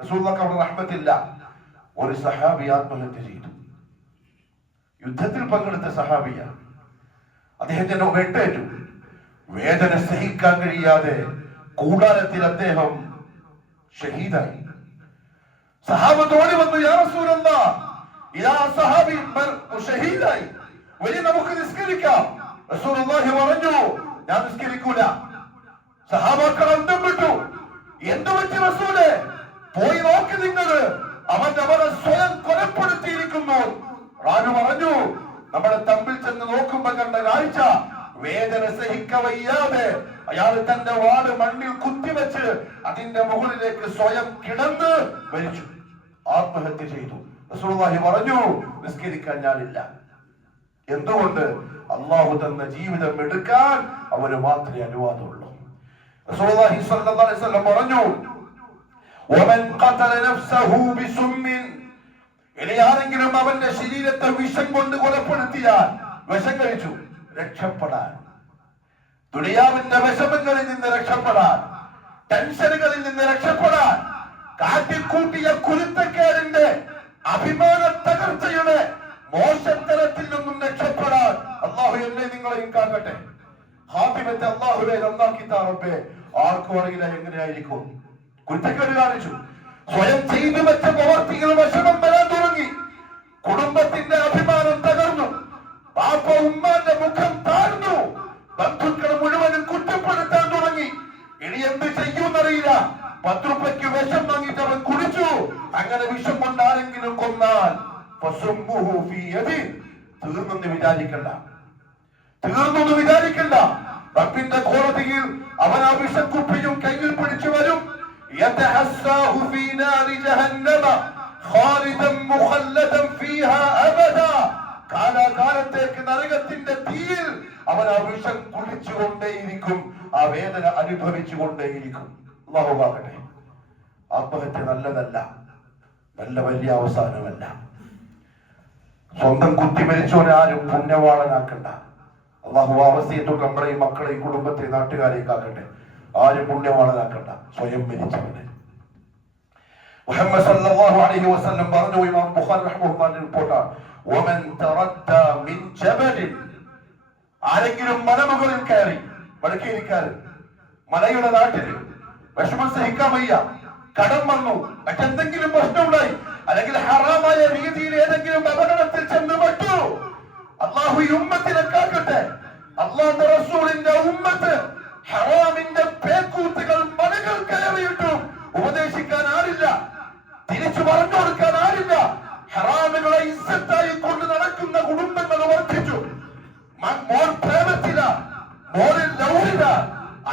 റസൂലുള്ളാഹിക്ക് അവിടെ റഹ്മത്തില്ല. ഒരു സഹാബി ആത്മഹത്യ ചെയ്തു. യുദ്ധത്തിൽ പങ്കെടുത്ത സഹാബിയ. അദ്ദേഹത്തിന്റെ വെട്ടേറ്റു. വേദന സഹിക്കാൻ കഴിയാതെ കൂടാരത്തിൽ അദ്ദേഹം ഷഹീദായി. സഹാബത്ത് ഓടി വന്നു, യാ റസൂലല്ലാഹ്, ഇതാ സഹാബി ഷഹീദായി, വരി നമുക്ക് നിസ്കരിക്കാം. റസൂലുള്ളാഹി പറഞ്ഞു, ഞാൻ നിസ്കരിക്കൂല. സഹാബാക്കൾ അന്തം വിട്ടു. എന്തു പറ്റി റസൂലേ? പോയി നോക്കി നിങ്ങൾ, അവരെ സ്വയം കൊലപ്പെടുത്തിയിരിക്കുന്നു. റാനു പറഞ്ഞു, നമ്മുടെ തമ്പിൽ ചെന്ന് നോക്കുമ്പോ കണ്ട കാഴ്ച, വേദന സഹിക്കവയ്യാതെ അയാൾ തന്റെ വാട് മണ്ണിൽ കുത്തിവെച്ച് അതിന്റെ മുകളിലേക്ക് സ്വയം കിടന്ന് മരിച്ചു. ആത്മഹത്യ ചെയ്തു. റസൂലുള്ളാഹി പറഞ്ഞു, നിസ്കരിക്കാൻ ഞാനില്ല. എന്തുകൊണ്ട്? അള്ളാഹു തന്ന ജീവിതം എടുക്കാൻ അവന് മാത്രമേ അനുവാദമുള്ളൂ. റസൂലുള്ളാഹി സ്വല്ലല്ലാഹു അലൈഹി വസല്ലം പറഞ്ഞു, വമൻ ഖതല നഫ്സഹു ബിസുമ്മിൻ, ഇനി ആരെങ്കിലും അവന്റെ ശരീരത്തെ വിഷം കൊണ്ട് കൊലപ്പെടുത്തിയാൽ, വിഷം കഴിച്ചു രക്ഷപ്പെടാൻ, ദുനിയാവിന്റെ വിഷമങ്ങളിൽ നിന്ന് രക്ഷപ്പെടാൻ, ടെൻഷനുകളിൽ നിന്ന് രക്ഷപ്പെടാൻ, കാട്ടിക്കൂട്ടിയ കുരുത്തക്കേടിന്റെ അഭിമാന തകർച്ചയുടെ മോശത്തരത്തിൽ നിന്നും രക്ഷപ്പെടാൻ അള്ളാഹു എന്നെ നിങ്ങളെയും കാക്കട്ടെ. ഹാത്തിമത്തെ അള്ളാഹുവെ നന്നാക്കി താ റബ്ബേ. ആർക്കും അറിയില്ല എങ്ങനെയായിരിക്കും. കുരുത്തക്കേട് കാണിച്ചു, സ്വയം ചെയ്തു വെച്ച പ്രവർത്തികൾ വിഷമം വരാൻ തുടങ്ങി, കുടുംബത്തിന്റെ അഭിമാനം തകർന്നു, പാപ്പ ഉമ്മാന്റെ മുഖം താഴ്ന്നു, ബന്ധുക്കൾ മുഴുവനും കുറ്റപ്പെടുത്താൻ തുടങ്ങി. ഇനി എന്ത് ചെയ്യൂന്നറിയില്ല. 10 രൂപയ്ക്ക് വിഷം വാങ്ങിയിട്ട് അവൻ കുടിച്ചു. അങ്ങനെ വിഷം കൊണ്ട് ആരെങ്കിലും കൊന്നാൽ തീർന്നെന്ന് വിചാരിക്കണ്ട, തീർന്നൊന്ന് വിചാരിക്കണ്ട. റബ്ബിന്റെ കോടതിയിൽ അവൻ ആ വിഷക്കുപ്പിയും കയ്യിൽ പിടിച്ചു വരും. കാലകാലത്തേക്ക് നരകത്തിന്റെ തീയിൽ അവൻ ആ വിഷം കുടിച്ചുകൊണ്ടേയിരിക്കും, ആ വേദന അനുഭവിച്ചു കൊണ്ടേയിരിക്കും. അല്ലാഹു ആകട്ടെ. ആത്മഹത്യ നല്ലതല്ല, നല്ല വലിയ അവസാനമല്ല. സ്വന്തം കുത്തി മരിച്ചവനെ ആരും പുണ്യവാളനാക്കണ്ട. അള്ളാഹു അവസ്ഥയെത്തൊട്ട് നമ്മളെയും മക്കളെയും കുടുംബത്തെയും നാട്ടുകാരെയും കാക്കട്ടെ. ആരും പുണ്യവാളനാക്കണ്ട സ്വയം മരിച്ചവനെ. മുഹമ്മദ് സല്ലല്ലാഹു അലൈഹി വസല്ലം പറഞ്ഞു, ഇമാം ബുഖാരി റഹ്മത്തുള്ളാഹി റിപ്പോർട്ടാണ്, വമൻ തറദ്ദ മിൻ ജബലിൻ, ആരെങ്കിലും മലമുകളിൽ കയറി, വടക്കേരിക്കാരൻ മലയുടെ നാട്ടില് വിഷമം സഹിക്കാൻ വയ്യ, കടം വന്നു, മറ്റെന്തെങ്കിലും പ്രശ്നമുണ്ടായി, അല്ലെങ്കിൽ ഹറാമായ രീതിയിൽ ഏതെങ്കിലും അപകടത്തിൽ ചെന്ന് പറ്റൂ. അള്ളാഹു ഈ ഉമ്മത്തിനെ കാക്കട്ടെ. അള്ളാഹുവിന്റെ റസൂലിന്റെ ഉമ്മത്ത് ഹറാമിന്റെ പേക്കൂത്തുകൾ മലകൾ കയറിയിട്ടും ഉപദേശിക്കാൻ ആരില്ല, തിരിച്ചു പറഞ്ഞു കൊടുക്കാൻ ആരില്ല. ഹറാമുകളെ ഇസ്സത്തായി കൊണ്ട് നടക്കുന്ന കുടുംബങ്ങൾ വർദ്ധിച്ചു. മോൾ പ്രേമത്തില, മോളിൽ ലൗലില,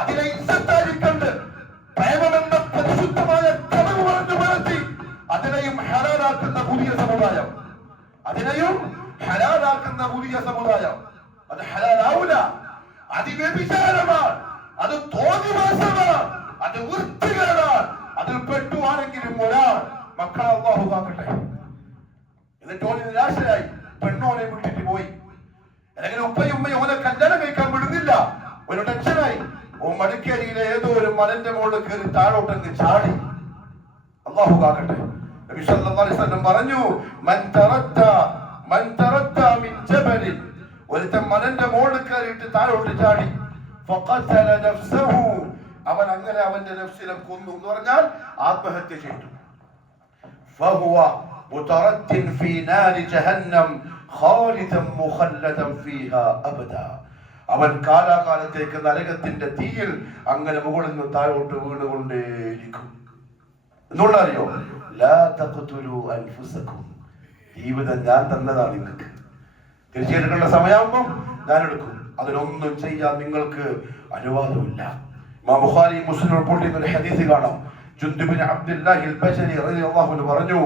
അതിനെ ഇസ്സത്തായി കണ്ട് പ്രേമമെന്ന പരിശുദ്ധമായ കടവ് പറഞ്ഞു വളർത്തി അതിനെയും ഹലാലാക്കുന്ന പുതിയ സമുദായം, അതിനെയും ഹലാലാക്കുന്ന പുതിയ സമുദായം. അത് ഹലാലാവൂല, അത് വ്യഭിചാരമാണ്, അത് തോന്നിവാസമാണ്, അത് വൃത്തികേടാണ്. അതിൽ പെട്ടുവാണെങ്കിലും ഒരാൾ മക്കളെ അല്ലാഹു കാക്കട്ടെ. എന്നിട്ട് ഓന് നിരാശയായി പെണ്ണോനെ വിട്ടിട്ട് പോയി, അല്ലെങ്കിൽ ഉപ്പയും ഉമ്മയും ഓനെ കല്യാണം കഴിക്കാൻ വിടുന്നില്ല. ഒരു ടെൻഷനായി. ഓ മടിക്കേരിയിലെ ഏതോ ഒരു മലന്റെ മുകളിൽ കയറി താഴോട്ടങ്ങ് ചാടി. അല്ലാഹു കാക്കട്ടെ. നബി സല്ലല്ലാഹു അലൈഹി വസല്ലം പറഞ്ഞു, മൻ തറദ്ദ മിൻ ജബലിൻ, ഒരുത്തൻ മലന്റെ മുകളിൽ കയറിയിട്ട് താഴോട്ട് ചാടി, ഫഖതല നഫ്സഹു, അവൻ അങ്ങനെ അവന്റെ നഫ്സിനെ കൊന്നു എന്ന് പറഞ്ഞാൽ ആത്മഹത്യ ചെയ്തു. ഫഹുവ മുതറദ്ദിൻ ഫീ നാരി ജഹന്നം ഖാലിദൻ മുഖല്ലദൻ ഫീഹാ അബദാ, അവൻ കാലാകാലത്തേക്ക് നരകത്തിന്റെ തീയിൽ അങ്ങനെ മുകളിൽ നിന്ന് താഴോട്ട് വീണുകൊണ്ടേയിരിക്കും. എന്നുള്ളറിയോ, ലാ തഖ്തുലു അൻഫുസകും, ജീവിതം ഞാൻ തന്നതാണ് നിങ്ങൾക്ക്, തിരിച്ചെടുക്കേണ്ട സമയമാകുമ്പോൾ ഞാൻ എടുക്കും, അതിനൊന്നും ചെയ്യാൻ നിങ്ങൾക്ക് അനുവാദമില്ല. ഇമാം ബുഖാരി മുസ്ലിം റിപ്പോർട്ട് ചെയ്യുന്ന ഒരു ഹദീസ് കാണാം. ജുന്ദ് ബിൻ അബ്ദുല്ലാഹി അൽ-ബജലി റളിയല്ലാഹു അൻഹു പറഞ്ഞു,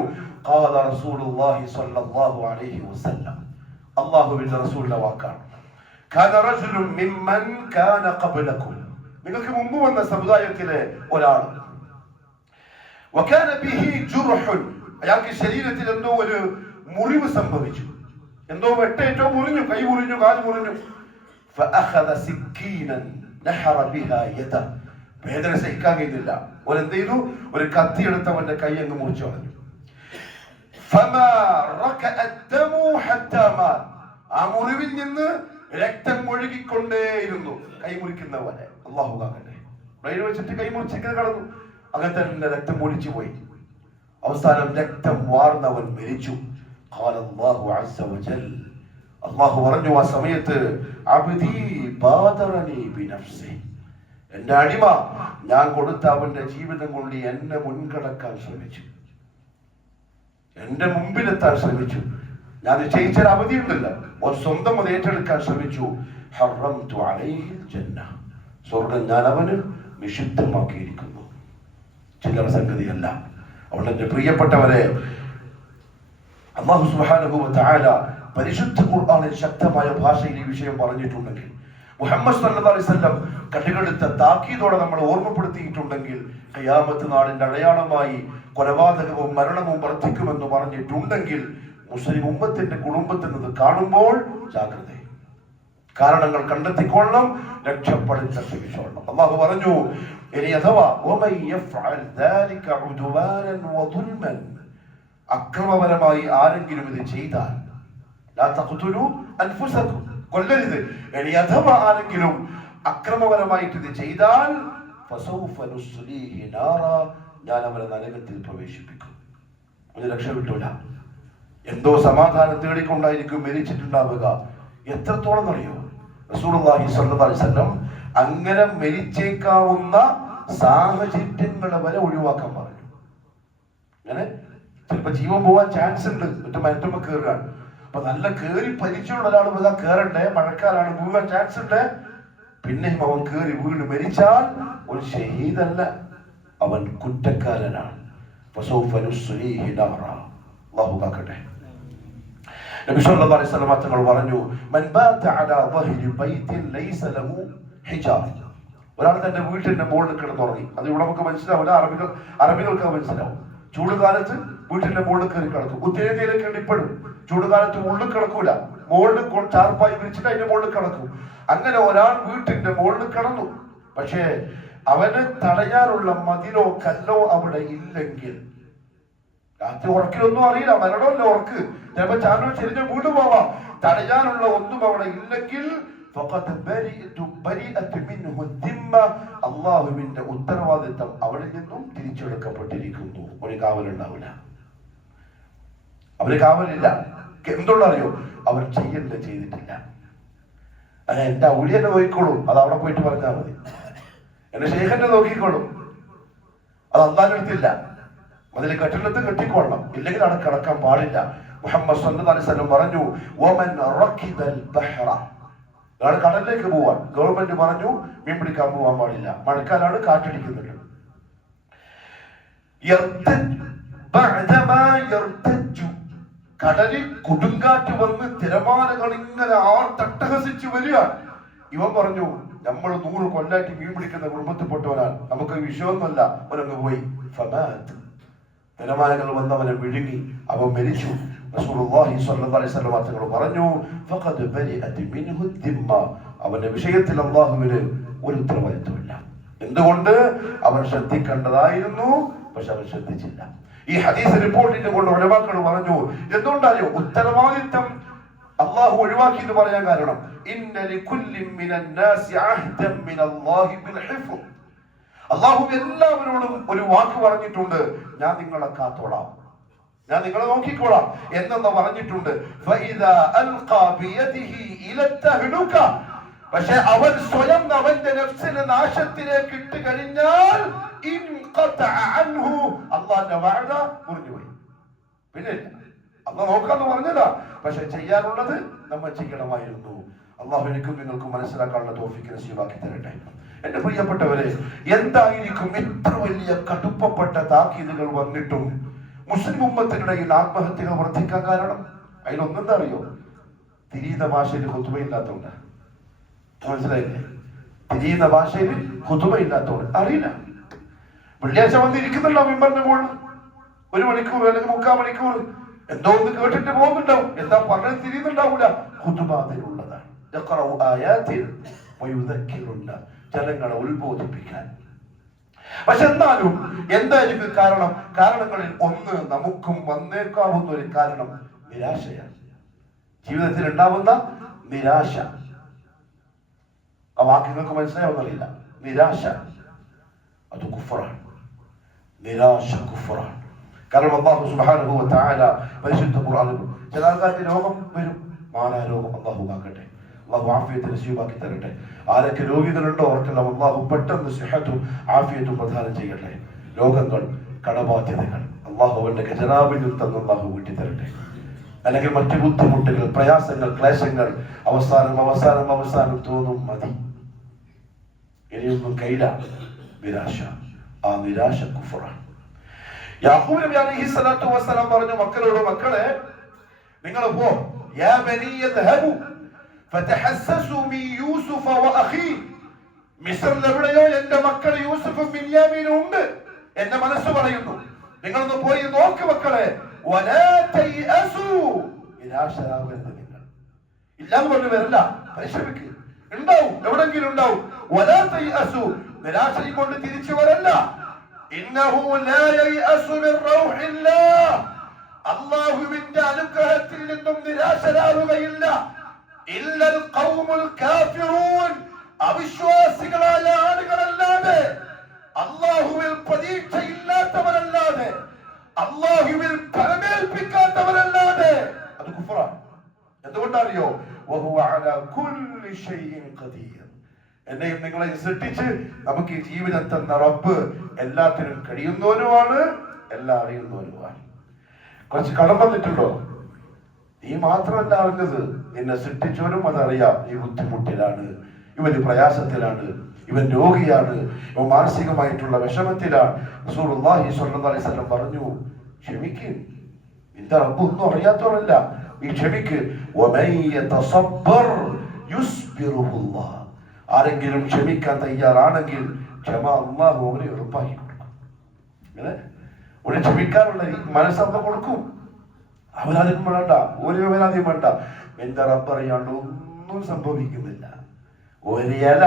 ഖാല റസൂലുള്ളാഹി സ്വല്ലല്ലാഹു അലൈഹി വസല്ലം, അല്ലാഹുവിന്റെ റസൂലിന്റെ വാക്കാണ്, കാന റജുലുൻ മിമ്മൻ കാന ഖബ്ലകും, നിങ്ങൾക്ക് മുമ്പ് വന്ന സമുദായത്തിലെ ഒരാൾ, വകാന ബിഹി ജുർഹുൻ, അയാൾക്ക് ശരീരത്തിൽ എന്തോ ഒരു മുറിവ് സംഭവിച്ചു, എന്തോ വെട്ടേറ്റോ മുറിഞ്ഞു, കൈ മുറിഞ്ഞു, കാൽ മുറിഞ്ഞു. ഫഅഖദ സിക്കീനൻ നഹറ ബിഹാ യദ, വേദന സഹിക്കാൻ കഴിയുന്നില്ല, ഓരെന്ത് ചെയ്തു, ഒരു കത്തി എടുത്തവന്റെ കൈ അങ്ങ് മുറിച്ചു കളഞ്ഞു. ഫമാ റകഅ ദമു ഹത്താ മാ, ആ മുറിവിൽ നിന്ന് രക്തം ഒഴുകിക്കൊണ്ടേയിരുന്നു, കൈ മുറിക്കുന്നവനെ. അല്ലാഹു കാക്കട്ടെ. ബ്രെയിൻ വെച്ചിട്ട് കൈ മുറിച്ചിങ്ങനെ കടന്നു, അങ്ങനെ തന്നെ രക്തം ഒലിച്ചു പോയി. അവസാനം രക്തം വാർന്നവൻ മരിച്ചു. ഖാല അല്ലാഹു അസ്സ വജൽ, അല്ലാഹു പറഞ്ഞു ആ സമയത്ത്, അബ്ദി ബാദറനി ബിനഫ്സി, എന്റെ അടിമ ഞാൻ കൊടുത്ത അവന്റെ ജീവിതം കൊണ്ട് എന്നെ മുൻകടക്കാൻ ശ്രമിച്ചു, എന്റെ മുമ്പിലെത്താൻ ശ്രമിച്ചു. ഞാൻ നിശ്ചയിച്ച അവധി ഉണ്ടല്ല, ഒരു സ്വന്തം അത് ഏറ്റെടുക്കാൻ ശ്രമിച്ചു. ഹറംതു അലൈഹിൽ ജന്ന, സ്വർഗ്ഗം ഞാൻ അവന് നിഷിദ്ധമാക്കിയിരിക്കുന്നു. ചില്ലറ സംഗതിയല്ല. അതുകൊണ്ട് എന്റെ പ്രിയപ്പെട്ടവരെ, അല്ലാഹു സുബ്ഹാനഹു വ തആല പരിശുദ്ധ ഖുർആനിൽ ശക്തമായ ഭാഷയിൽ ഈ വിഷയം പറഞ്ഞിട്ടുണ്ടെങ്കിൽ, മുഹമ്മദ് സല്ലല്ലാഹു അലൈഹി വസല്ലം കടുകടുത്ത താക്കീതോടെ നമ്മൾ ഓർമ്മപ്പെടുത്തിയിട്ടുണ്ടെങ്കിൽ, ഖിയാമത്ത് നാളിന്റെ അടയാളമായി കൊലപാതകവും മരണവും വർദ്ധിക്കുമെന്ന് പറഞ്ഞിട്ടുണ്ടെങ്കിൽ, മുസ്ലിം ഉമ്മത്തിന്റെ കുടുംബത്തിൽ നിന്ന് കാണുമ്പോൾ ജാഗ്രത, കാരണങ്ങൾ കണ്ടെത്തിക്കൊള്ളണം, രക്ഷപ്പെടുത്താൻ ശ്രമിച്ചോളണം. അല്ലാഹു പറഞ്ഞു, ഇനി അഥവാ അക്രമപരമായി ആരെങ്കിലും ഇത് ചെയ്താൽ, കൊല്ലരുത്. ഇനി അഥവാ ആരെങ്കിലും അക്രമപരമായിട്ട് ഇത് ചെയ്താൽ, ഞാൻ അവരെ നരകത്തിൽ പ്രവേശിപ്പിക്കും. ഒരു രക്ഷ കിട്ടൂല. എന്തോ സമാധാനം തേടിക്കൊണ്ടായിരിക്കും മരിച്ചിട്ടുണ്ടാവുക. എത്രത്തോളം അറിയോ? റസൂലുള്ളാഹി സ്വല്ലല്ലാഹു അലൈഹി വസല്ലം അങ്ങനെ മരിച്ചേക്കാവുന്ന സാഹചര്യങ്ങളെ വരെ ഒഴിവാക്കാൻ പറഞ്ഞു. അങ്ങനെ ചിലപ്പോ ജീവൻ പോവാൻ ചാൻസ് ഉണ്ട്, മറ്റുമ്പോ കയറുകയാണ്. അപ്പൊ നല്ല കേറി പരിചയമുള്ള ഒരാൾ ഇതാ കയറണ്ടേ, മഴക്കാലാണ്, വീഴാൻ ചാൻസ് ഉണ്ട്. പിന്നെയും അവൻ കേറി വീണ് മരിച്ചാൽ ഒരു ഷഹീദല്ല, അവൻ കുറ്റക്കാരനാണ്. അല്ലാഹു കാക്കട്ടെ. നബി സല്ലല്ലാഹു അലൈഹി വസല്ലം തങ്ങൾ പറഞ്ഞു, മൻ ബാത അലാ ളഹരി ബൈതിൻ ലൈസ ലഹു ഹിജാബ്. ഒരാൾ തന്റെ വീട്ടിന്റെ മുകളിൽ കിടന്നുറങ്ങി. അത് ഇവിടെ നമുക്ക് മനസ്സിലാവില്ല, അറബികൾക്ക് മനസ്സിലാവും. ചൂടുകാലത്ത് വീട്ടിന്റെ മുകളിൽ കയറി കിടക്കും. ഉത്തരേന്ത്യയിലൊക്കെ ഉണ്ട് ഇപ്പോഴും. ചൂടുകാലത്ത് ഉള്ളിൽ കിടക്കൂല, മുകളിൽ ചാർപ്പായി വിരിച്ചിട്ട് അതിന്റെ മുകളിൽ കിടക്കും. അങ്ങനെ ഒരാൾ വീട്ടിന്റെ മുകളിൽ കിടന്നു. പക്ഷേ അവന് തടയാനുള്ള മതിലോ കല്ലോ അവിടെ ഇല്ലെങ്കിൽ, രാത്രി ഉറക്കിലൊന്നും അറിയില്ല, മരണമല്ല ഉറക്ക്, ചിലപ്പോ ചാനോ ചെരിഞ്ഞ വീട് പോവാം, തടയാനുള്ള ഒന്നും അവിടെ ഇല്ലെങ്കിൽ അള്ളാഹുവിന്റെ ഉത്തരവാദിത്തം അവരിൽ നിന്നും തിരിച്ചെടുക്കപ്പെട്ടിരിക്കുന്നു. ഒരു കാവലുണ്ടാവില്ല, അവര് കാവലില്ല. എന്തുള്ള അറിയോ? അവർ ചെയ്തിട്ടില്ല. അല്ല, എന്റെ ഔലിയനെ നോക്കിക്കോളും, അത് അവിടെ പോയിട്ട് പറഞ്ഞാൽ മതി. എന്റെ ശേഖരനെ നോക്കിക്കോളും, അത് അള്ളാഹിനെടുത്തില്ല. അതിൽ കെട്ടിടത്ത് കെട്ടിക്കൊള്ളണം, ഇല്ലെങ്കിൽ അവിടെ കിടക്കാൻ പാടില്ല. മുഹമ്മദ് സല്ലല്ലാഹു അലൈഹി വസല്ലം പറഞ്ഞു, വമൻ റഖിബൽ ബഹ്റ, ഒരാൾ കടലിലേക്ക് പോവാൻ ഗവൺമെന്റ് പറഞ്ഞു മീൻ പിടിക്കാൻ പോവാൻ പാടില്ല, മഴക്കാലാണ്, കാറ്റടിക്കുന്നുണ്ട്. കടലിൽ കൊടുങ്കാറ്റ് വന്ന് തിരമാലകൾ ഇങ്ങനെ തട്ടഹസിച്ചു വരിക. ഇവൻ പറഞ്ഞു, നമ്മൾ 100 കൊല്ലായിട്ട് മീൻ പിടിക്കുന്ന കുടുംബത്തിൽപ്പെട്ടവനാണ്, നമുക്ക് വിഷയമൊന്നുമല്ല. അവനങ്ങ് പോയി. തിരമാലകൾ വന്നവനെ വിഴുങ്ങി, അവൻ മരിച്ചു. റസൂലുള്ളാഹി സ്വല്ലല്ലാഹു അലൈഹി വസല്ലം തങ്ങൾ പറഞ്ഞു, ഫഖദ് ബരിഅത് മിൻഹു ദിമ്മ, അവന്റെ വിഷയത്തിൽ അല്ലാഹുവിന് ഒരു ഉത്തരവാദിത്വമില്ല. എന്തുകൊണ്ട്? അവൻ ശ്രദ്ധിക്കേണ്ടതായിരുന്നു, പക്ഷെ അവൻ ശ്രദ്ധിച്ചില്ല. ഈ ഹദീസ് റിപ്പോർട്ട് ചെയ്തുകൊണ്ട് ഉലമാക്കൾ പറഞ്ഞു, എന്തുകൊണ്ടായോ ഉത്തരവാദിത്വം അല്ലാഹു ഒഴിവാക്കി എന്ന് പറയാൻ കാരണം, ഇന്ന ലികുല്ലി മിനൻ നാസി അഹ്ദൻ മിനല്ലാഹി ബിൽ ഹിഫ്ദ്, അല്ലാഹു എല്ലാവരോടും ഒരു വാക്ക് പറഞ്ഞിട്ടുണ്ട്, ഞാൻ നിങ്ങളെ കാത്തോളാം, ഞാൻ നിങ്ങളെ നോക്കിക്കോളാം എന്നെന്ന് പറഞ്ഞിട്ടുണ്ട്. പക്ഷെ അവൻ സ്വയം അവന്റെ നഫ്സിനെ നാശത്തിലേക്ക് ഇട്ട് കഴിഞ്ഞാൽ അള്ളാന്റെ വാഴ മുറിഞ്ഞുപോയി. പിന്നെ അള്ളാഹ് നോക്കാന്ന് പറഞ്ഞതാ, പക്ഷെ ചെയ്യാനുള്ളത് നമ്മൾ ചെയ്യണമായിരുന്നു. അള്ളാഹു എനിക്കും നിങ്ങൾക്കും മനസ്സിലാക്കാനുള്ള തൗഫീഖ് നസീബാക്കി തരട്ടെ. എന്റെ പ്രിയപ്പെട്ടവരെ, എന്തായിരിക്കും ഇത്ര വലിയ കടുപ്പപ്പെട്ട താക്കീതുകൾ വന്നിട്ടും മുസ്ലിം ഉമ്മത്തിനിടയിൽ ആത്മഹത്യകൾ വർദ്ധിക്കാൻ കാരണം? അതിലൊന്നെന്താ അറിയോ? തിരിയുന്ന ഭാഷയിൽ ഖുതുബയില്ലാത്തതുകൊണ്ട്. മനസ്സിലായില്ലേ? തിരിയുന്ന ഭാഷയിൽ ഖുതുബയില്ലാത്തതുകൊണ്ട് അറിയില്ല. വെള്ളിയാഴ്ച വന്നിരിക്കുന്നുണ്ടോ മിമ്പറിന്റെ മുകളിൽ 1 മണിക്കൂർ അല്ലെങ്കിൽ 3/4 മണിക്കൂർ എന്തോ ഒന്ന് കേട്ടിട്ട് പോകുന്നുണ്ടാവും, എന്താ പറഞ്ഞത് തിരിയുന്നുണ്ടാവൂല. ഖുതുബ അതിലുള്ളതാണ്. ജനങ്ങളെ ഉത്ബോധിപ്പിക്കാൻ. പക്ഷെ എന്നാലും എന്തായിരിക്കും കാരണം? കാരണങ്ങളിൽ ഒന്ന്, നമുക്കും വന്നേക്കാവുന്ന ഒരു കാരണം നിരാശയാണ്. ജീവിതത്തിൽ ഉണ്ടാവുന്ന നിരാശ. ആ വാക്കുകൾക്ക് മനസ്സിലാവുന്നറിയില്ല. നിരാശ അത് കുഫറാണ്. നിരാശ കുഫറാണ്. കാരണം അല്ലാഹു സുബ്ഹാനഹു വ തആല പരിശുദ്ധ ഖുർആനിൽ ചില ആൾക്കാർക്ക് രോഗം വരും, മാറാരോഗം, അല്ലാഹു കാക്കട്ടെ, അല്ലാഹു ആഫിയത്ത് നസീബാക്കി തരട്ടെ. ആരൊക്കെ രോഗികളുണ്ടോ അവർക്കെല്ലാം അല്ലാഹു പെട്ടെന്ന് സിഹത്തും ആഫിയത്തും പ്രദാനം ചെയ്യട്ടെ. രോഗങ്ങൾ, കടബാധ്യതകൾ അല്ലാഹു അവന്റെ ഖജനാവിൽ നിന്ന് അല്ലാഹു വീട്ടി തരട്ടെ. അല്ലെങ്കിൽ മറ്റു ബുദ്ധിമുട്ടുകൾ, പ്രയാസങ്ങൾ, ക്ലേശങ്ങൾ അവസാനം തോന്നും മതി, ഇനിയൊന്നും കയ്യില. നിരാശ. ആ നിരാശ കുഫറാണ്. യാഖൂബ് നബി അലൈഹി സ്വലാത്തു വസ്സലാം പറഞ്ഞു മക്കളോട്, മക്കളെ നിങ്ങൾ പോ, യാ ബനി യദ്ഹബു ഫതഹസ്സസു മിൻ യൂസുഫ വഅഖി. മിസ്റിൽ എവിടെയോ എന്റെ മക്കൾ യൂസുഫും ബിന്യാമീനും ഉണ്ട്. എന്റെ മനസ്സ് പറയുന്നു, നിങ്ങളൊന്ന് പോയി നോക്ക് മക്കളെ. വലാ തയഅസു, നിരാശരാകരുത് നിങ്ങൾ. ഇല്ലാന്ന് പറഞ്ഞു വരില്ല, പരിശ്രമിക്ക്, ഉണ്ടാവും, എവിടെങ്കിലും ഉണ്ടാവും. വലാ തയഅസു, നിരാശയും കൊണ്ട് തിരിച്ചു വരല്ല. ഇന്നഹു ലാ യയഅസു മിൻ റൗഹില്ലാഹ്, അല്ലാഹുവിന്റെ അനുഗ്രഹത്തിൽ നിന്നും നിരാശരാകുകയില്ല. ഇല്ലൽ ഖൗമുൽ കാഫിറൂൻ, അവിശ്വാസികളായ ആളുകളല്ലാതെ, അല്ലാഹുവിൽ പ്രതീക്ഷയില്ലാത്തവരല്ലാതെ, അല്ലാഹുവിൽ ഫലമേൽപ്പിക്കാത്തവരല്ലാതെ. അത് കുഫ്റാണ്. എന്തുകൊണ്ടറിയോ? വഹുവ അലാ കുല്ലി ഷൈഇൻ ഖദീർ. എന്നെയും നിങ്ങളെയും സൃഷ്ടിച്ച് നമുക്ക് ഈ ജീവിതം തന്ന റബ്ബ് എല്ലാത്തിനും കഴിയുന്നവനുമാണ്, എല്ലാം അറിയുന്നവനുമാണ്. കുറച്ച് കടം വന്നിട്ടുണ്ടോ? നീ മാത്രമല്ല അറിഞ്ഞത്, നിന്നെ സൃഷ്ടിച്ചവനും അതറിയാം. നീ ബുദ്ധിമുട്ടിലാണ്, ഇവന് പ്രയാസത്തിലാണ്, ഇവൻ രോഗിയാണ്, ഇവൻ മാനസികമായിട്ടുള്ള വിഷമത്തിലാണ്. റസൂലുള്ളാഹി സ്വല്ലല്ലാഹു അലൈഹി വസല്ലം പറഞ്ഞു, ക്ഷമിക്ക്, നിന്റെ റബ്ബ് ഒന്നും അറിയാത്തവരല്ല, നീ ക്ഷമിക്ക്. വമൻ യതസബ്ബർ യുസ്ബിറുഹുല്ലാഹ്, ആരെങ്കിലും ക്ഷമിക്കാൻ തയ്യാറാണെങ്കിൽ ക്ഷമ അല്ലാഹു അവനെ എളുപ്പമാക്കി കൊടുക്കും. അങ്ങനെ ഒരു ക്ഷമിക്കാനുള്ള മനസ്സമ്മ കൊടുക്കും. അവനാദ്യം വേണ്ട, ഒരു അവനാദ്യം വേണ്ട. എന്റെ റബ്ബ് അറിയാണ്ട് ഒന്നും സംഭവിക്കുന്നില്ല. ഒരു ഇല,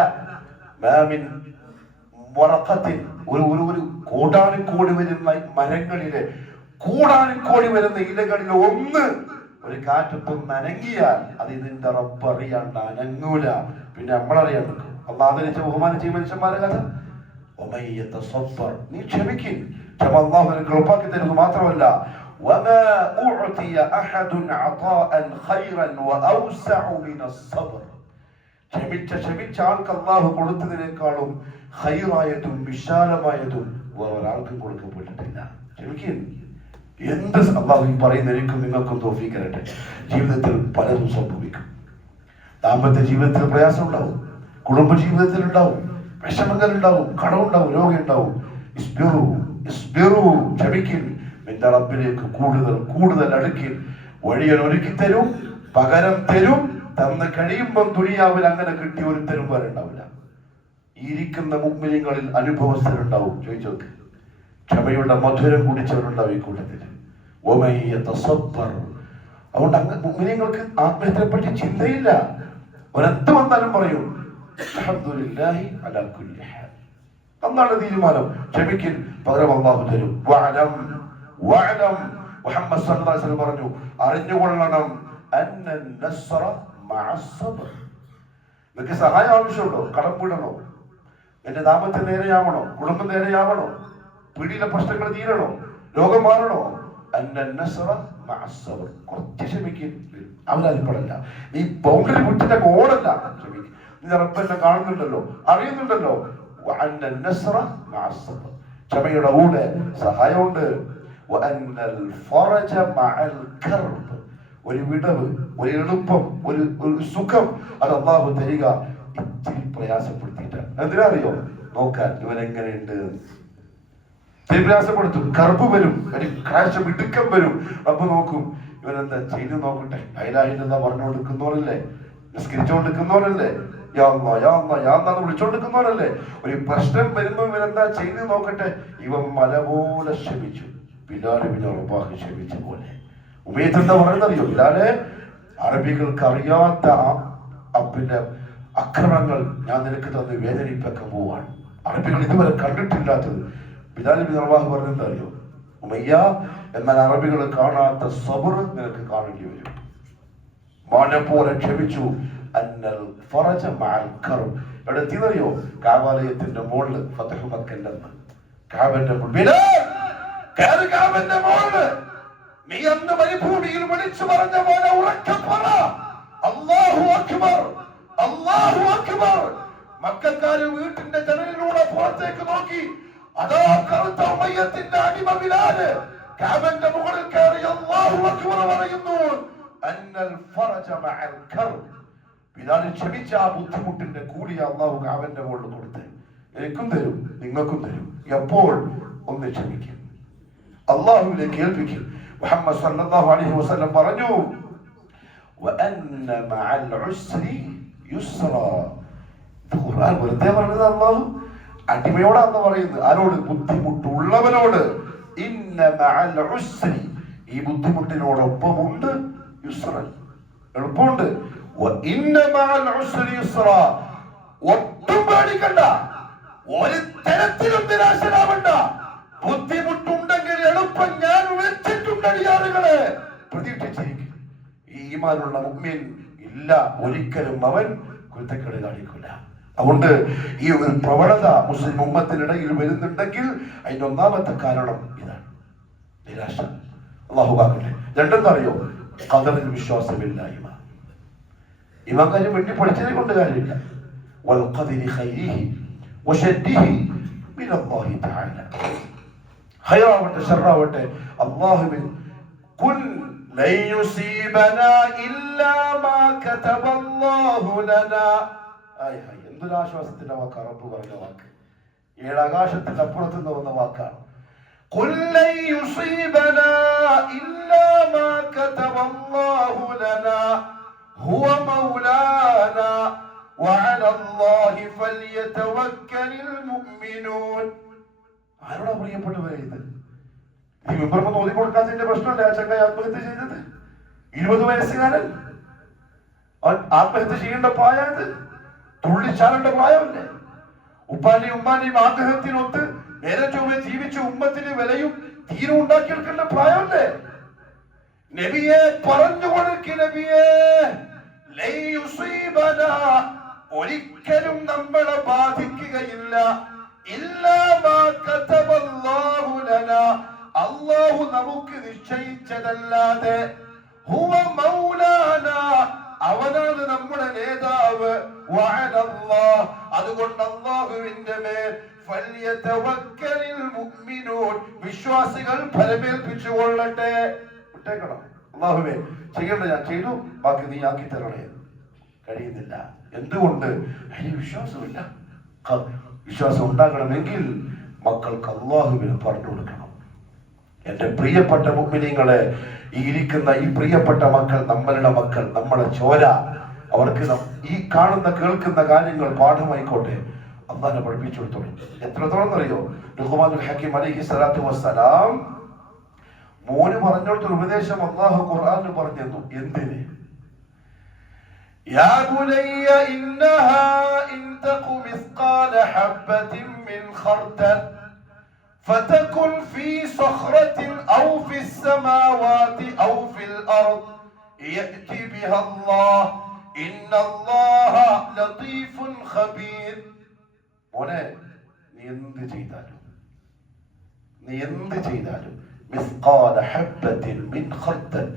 ഒരു കോടാനുകോടി വരുന്ന മരങ്ങളിലെ കോടാനുകോടി വരുന്ന ഇലകളിൽ ഒന്ന് ഒരു കാറ്റത്തും നനങ്ങിയാൽ അത് ഇതിന്റെ റബ്ബ് അറിയാണ്ട് അനങ്ങൂല. പിന്നെ നമ്മളറിയാൻ നിൽക്കും. അള്ളാഹ് ആദരിച്ച ബഹുമാനം ചെയ്യും മനുഷ്യന്മാരെ കഥ. നീ ക്ഷമിക്കും, ക്ഷമ അള്ളാഹു നിനക്ക് ഉറപ്പാക്കി തരുന്നത് മാത്രമല്ല, وما أعطي أحد عطاء خيرا وأوسع من الصبر. ക്ഷമിച്ച ആൾക്ക് അള്ളാഹു കൊടുത്തതിനേക്കാളും ഖൈറായതും വിശാലമായതും വേറൊരാൾക്കും കൊടുക്കപ്പെട്ടിട്ടില്ല. ക്ഷമിക്കും. എന്ത് അള്ളാഹു പറയുന്ന എനിക്കും നിങ്ങൾക്കും തൗഫീഖ് തരട്ടെ. ജീവിതത്തിൽ പലതും സംഭവിക്കും. ദാമ്പത്യ ജീവിതത്തിൽ പ്രയാസം ഉണ്ടാവും, കുടുംബ ജീവിതത്തിൽ ഉണ്ടാവും, വിഷമങ്ങൾ ഉണ്ടാവും, കടമുണ്ടാവും, രോഗം ഉണ്ടാവും. ക്ഷമിക്കും. നിന്റെ റബ്ബിലേക്ക് കൂടുതൽ കൂടുതൽ അടുക്കി. വഴികൾ ഒരുക്കി തരും, പകരം തരും. തന്ന് കഴിയുമ്പം ദുനിയാവിൽ അങ്ങനെ കിട്ടിയ ഒരു തരും വരണ്ടാവില്ല. ഇരിക്കുന്ന മുഅ്മിനീങ്ങളിൽ അനുഭവസ്ഥരുണ്ടാവും. ചോദിച്ചോക്ക്, ക്ഷമയുടെ മധുരം കുടിച്ചവരുണ്ടാവും ഈ കൂട്ടത്തിൽ. അതുകൊണ്ട് അങ്ങ് മുഅ്മിനീങ്ങൾക്ക് ആത്മഹത്യയെ പറ്റി ചിന്തയില്ല. ഒരെന്ത് വന്നാലും പറയും അൽഹംദുലില്ലാഹി അലാ കുല്ലി ഹാൽ. അന്നാണ് തീരുമാനം. ക്ഷമിക്കിൻ, പകരം അല്ലാഹു തരും. വഅലം മുഹമ്മദ് സല്ലല്ലാഹു അലൈഹി വസല്ലം പറഞ്ഞു, അറിഞ്ഞുകൊള്ളണം, അന്ന നസ്റ മഅസ് സബ്ർ. നിങ്ങൾക്ക് സഹായം ആവശ്യമുണ്ടോ? കടം വീടണോ? എന്റെ ദാമ്പത്യം നേരെയാവണോ? കുടുംബം നേരെയാവണോ? വീടിലെ പ്രശ്നങ്ങൾ തീരണോ? രോഗം മാറണോ? അന്ന നസ്റ മഅസ് സബ്ർ. കുറച്ച് ക്ഷമിക്കും, അവനതിൽപ്പെടല്ല. നീ ബൗണ്ടറി വിട്ടിട്ട് ഓടല്ല. ക്ഷമിക്കും. നീ റബ്ബെന്നെ കാണുന്നുണ്ടല്ലോ, അറിയുന്നുണ്ടല്ലോ. അന്ന നസ്റ മഅസ് സബ്ർ. ക്ഷമയുടെ കൂടെ സഹായമുണ്ട്. വഅന്നൽ ഫറജ മഅൽ കർബ്. ഒരു വിടവ്, ഒരു എളുപ്പം, ഒരു സുഖം അത് അല്ലാഹു തരിക ഇത്തിരി പ്രയാസപ്പെടുത്തിയിട്ടാണ്. എന്തിനറിയോ? നോക്കാൻ ഇവൻ എങ്ങനെയുണ്ട്. പ്രയാസപ്പെടുത്തും, കറുപ്പ് വരും, ക്രാശം ഇടുക്കം വരും. അപ്പൊ നോക്കും, ഇവനെന്താ ചെയ്ത് നോക്കട്ടെ. അതിലായിട്ടെന്താ പറഞ്ഞുകൊണ്ടിരിക്കുന്നവരല്ലേ, നിസ്കരിച്ചുകൊണ്ടിരിക്കുന്നവരല്ലേ, യാന്ന് വിളിച്ചോണ്ടിരിക്കുന്നവരല്ലേ. ഒരു പ്രശ്നം വരുമ്പോ ഇവനെന്താ ചെയ്ത് നോക്കട്ടെ. ഇവൻ മല പോലെ ക്ഷമിച്ചു. ബിലാൽ ഇബ്നു റബാഹ് ക്ഷമിച്ച പോലെ. ഉമയ്യത്ത് എന്താ പറയുന്നറിയോ? ബിലാലെ, അറബികൾക്ക് അറിയാത്ത പിന്നെ അക്രമങ്ങൾ ഞാൻ നിനക്ക് തന്ന് വേദനിപ്പിക്കാൻ പോവാണ്. അറബികൾ ഇതുവരെ കണ്ടിട്ടില്ലാത്തത്. ബിലാൽ ഇബ്നു റബാഹ് പറഞ്ഞെന്താ അറിയോ? ഉമയ്യ, എന്നാൽ അറബികൾ കാണാത്ത സബർ നിനക്ക് കാണേണ്ടി വരും. മാനെ പോലെ ക്ഷമിച്ചു. അന്നൽ ഫറജ മഅൽ കർബ്. എവിടെ എത്തിയെന്നറിയോ? കാബാലയത്തിന്റെ മുകളിൽ, ഫതഹ് മക്കന്റെ കാബന്റെ മുകളിൽ. കാബന്റെ മുകളിൽ നീ അന്ന് മരുഭൂമിയിൽ വിളിച്ചു പറഞ്ഞ പോലെ ഉറക്കെ പറ, അല്ലാഹു അക്ബർ, അല്ലാഹു അക്ബർ. മക്കക്കാര് വീട്ടിന്റെ ജനലിലൂടെ പുറത്തേക്ക് നോക്കി, അതാ കറുത്ത ഉമയ്യത്തിന്റെ അടിമ ബിലാല് കാബന്റെ മുകളിൽ കയറി അല്ലാഹു അക്ബർ പറയുന്നു. അന്നൽ ഫറജ മഅൽ കർബ്. ബിലാൽ ക്ഷമിച്ച ആ ബുദ്ധിമുട്ടിന്റെ കൂലി അല്ലാഹു കാബന്റെ മുകളിൽ കൊടുത്ത് എനിക്കും തരും, നിങ്ങൾക്കും തരും. എപ്പോൾ? ഒന്ന് ക്ഷമിക്കും, അല്ലാഹുവിലേക്ക് ഏൽപ്പിക്കും. മുഹമ്മദ് സല്ലല്ലാഹു അലൈഹി വസല്ലം പറഞ്ഞു, വഅന്ന മഅൽ ഉസ്രി യുസ്റാ. ഇത് ഖുർആൻ വെറുതെ പറഞ്ഞത് അല്ലാഹു അടിമയോടാന്ന് പറയുന്നത്. ആരോട്? ബുദ്ധിമുട്ടുള്ളവനോട്. ഇന്ന മഅൽ ഉസ്രി, ഈ ബുദ്ധിമുട്ടിനോടൊപ്പമുണ്ട് യുസ്റൻ, എളുപ്പമുണ്ട്. വഇന്ന മഅൽ ഉസ്രി യുസ്റാ, ഒട്ടും പേടിക്കണ്ട, ഒരു തരത്തിലും നിരാശരാവണ്ട. ബുദ്ധിമുട്ടുണ്ടെങ്കിൽ എളുപ്പം ഞാൻ വെച്ചിട്ടുണ്ട് അടിയാറുകളെ, പ്രതീക്ഷിച്ചിരിക്കും. ഈ ഈമാനുള്ള മുഅ്മിൻ ഇല്ല, ഒരിക്കലും അവൻ കുരുത്തക്കേട് കാണിക്കില്ല. അതുകൊണ്ട് ഈ ഒരു പ്രവണത മുസ്ലിം ഉമ്മത്തിനിടയിൽ വരുന്നുണ്ടെങ്കിൽ അതിന്റെ ഒന്നാമത്തെ കാരണം ഇതാണ്, നിരാശ. അല്ലാഹു കാക്കട്ടെ. രണ്ടെന്നറിയോ? ഖദറിൽ വിശ്വാസമില്ലായ്മ. ഇമാൻ കാര്യം വേണ്ടി പഠിച്ചതിനെ കൊണ്ട് കാര്യമില്ല. വൽ ഖദരി ഖൈരിഹി വശദ്ദിഹി മിനല്ലാഹി തആല. ഖൈറാവട്ടെ ഷർറാവട്ടെ അല്ലാഹുവിൻ കുൽ ലൻ യുസീബനാ ഇല്ലാ മാ കതബല്ലാഹു ലനാ. എന്തൊരാശ്വാസത്തിന്റെ വാക്കാണ് റബ്ബ് പറഞ്ഞ വാക്ക്. ഏഴാകാശത്തിന്റെ അപ്പുറത്ത് നിന്ന് വന്ന വാക്കാണ്. ഖുൽ ലൻ യുസീബനാ ഇല്ലാ മാ കതബല്ലാഹു ലനാ ഹുവ മൗലാനാ വഅലല്ലാഹി ഫൽയതവക്കലിൽ മുഅ്മിനൂൻ. ആരോടാ പ്രിയപ്പെട്ടവരെ ഇത്? ഈ വിവരം ഓതി കൊടുക്കാത്തതിന്റെ പ്രശ്നമല്ല ആ ചങ്ങായി ആത്മഹത്യ ചെയ്തത്. 20 വയസ്സുകാരൻ ആത്മഹത്യ ചെയ്യേണ്ട പ്രായത്, തുള്ളിച്ചാടേണ്ട പ്രായമല്ലേ? ഉപ്പാന്റെയും ഉമ്മാന്റെയും ആഗ്രഹത്തിനൊത്ത് നേരെ ചൊവ്വെ ജീവിച്ച് ഉമ്മത്തിന് വിലയും തീരും ഉണ്ടാക്കിയെടുക്കേണ്ട പ്രായമല്ലേ? നബിയെ പറഞ്ഞു കൊടുക്ക്, നബിയെ ഒരിക്കലും നമ്മളെ ബാധിക്കുകയില്ല, അല്ലാഹു നമുക്ക് നിശ്ചയിച്ചതല്ലാതെ. ഹുവ മൗലാന, അവനാണ് നമ്മുടെ നേതാവ്. വഅലല്ലാഹ്, അതുകൊണ്ട് അല്ലാഹുവിന്റെ മേൽ ഫൽയതവക്കലിൽ മുഅ്മിനൂൻ, വിശ്വാസികൾ ഫലമേൽപ്പിച്ചുകൊള്ളട്ടെ. വിട്ടേക്കണം. അല്ലാഹുവേ ചെയ്യേണ്ട ഞാൻ ചെയ്തു, ബാക്കി നീ ആക്കി തരണേ. കഴിയുന്നില്ല. എന്തുകൊണ്ട്? അതിന് വിശ്വാസമില്ല. വിശ്വാസം ഉണ്ടാകണമെങ്കിൽ മക്കൾക്ക് അല്ലാഹുവിനെ പറഞ്ഞു കൊടുക്കണം. എന്റെ പ്രിയപ്പെട്ട മുഅ്മിനീങ്ങളെ, ഈ ഇരിക്കുന്ന ഈ പ്രിയപ്പെട്ട മക്കൾ നമ്മളുടെ മക്കൾ, നമ്മളെ ചോര. അവർക്ക് ഈ കാണുന്ന കേൾക്കുന്ന കാര്യങ്ങൾ പാഠമായിക്കോട്ടെ. അല്ലാഹുവിനെ പഠിപ്പിച്ചു കൊടുത്തോളൂ. എത്രത്തോളം അറിയോ? ലുഖ്മാനുൽ ഹക്കീം അലൈഹി സ്വലാത്തു വസ്സലാം മോന് പറഞ്ഞോടത്തൊരു ഉപദേശം അല്ലാഹു ഖുർആനിൽ പറഞ്ഞു തന്നു. എന്തിന്? യാ ബുനയ്യ ഇന്നഹാ ഇൻ തഖു മിസ്ഖാല ഹബ്ബത്തിൻ മിൻ ഖർദൽ فتكن في صخرة أو في السماوات أو في الأرض يأتي بها الله إن الله لطيف خبير. മോനെ, നീ എന്ത് ചെയ്താലും മിസ്ഖാല ഹബ്ബത്തിൻ മിൻ ഖർദൽ,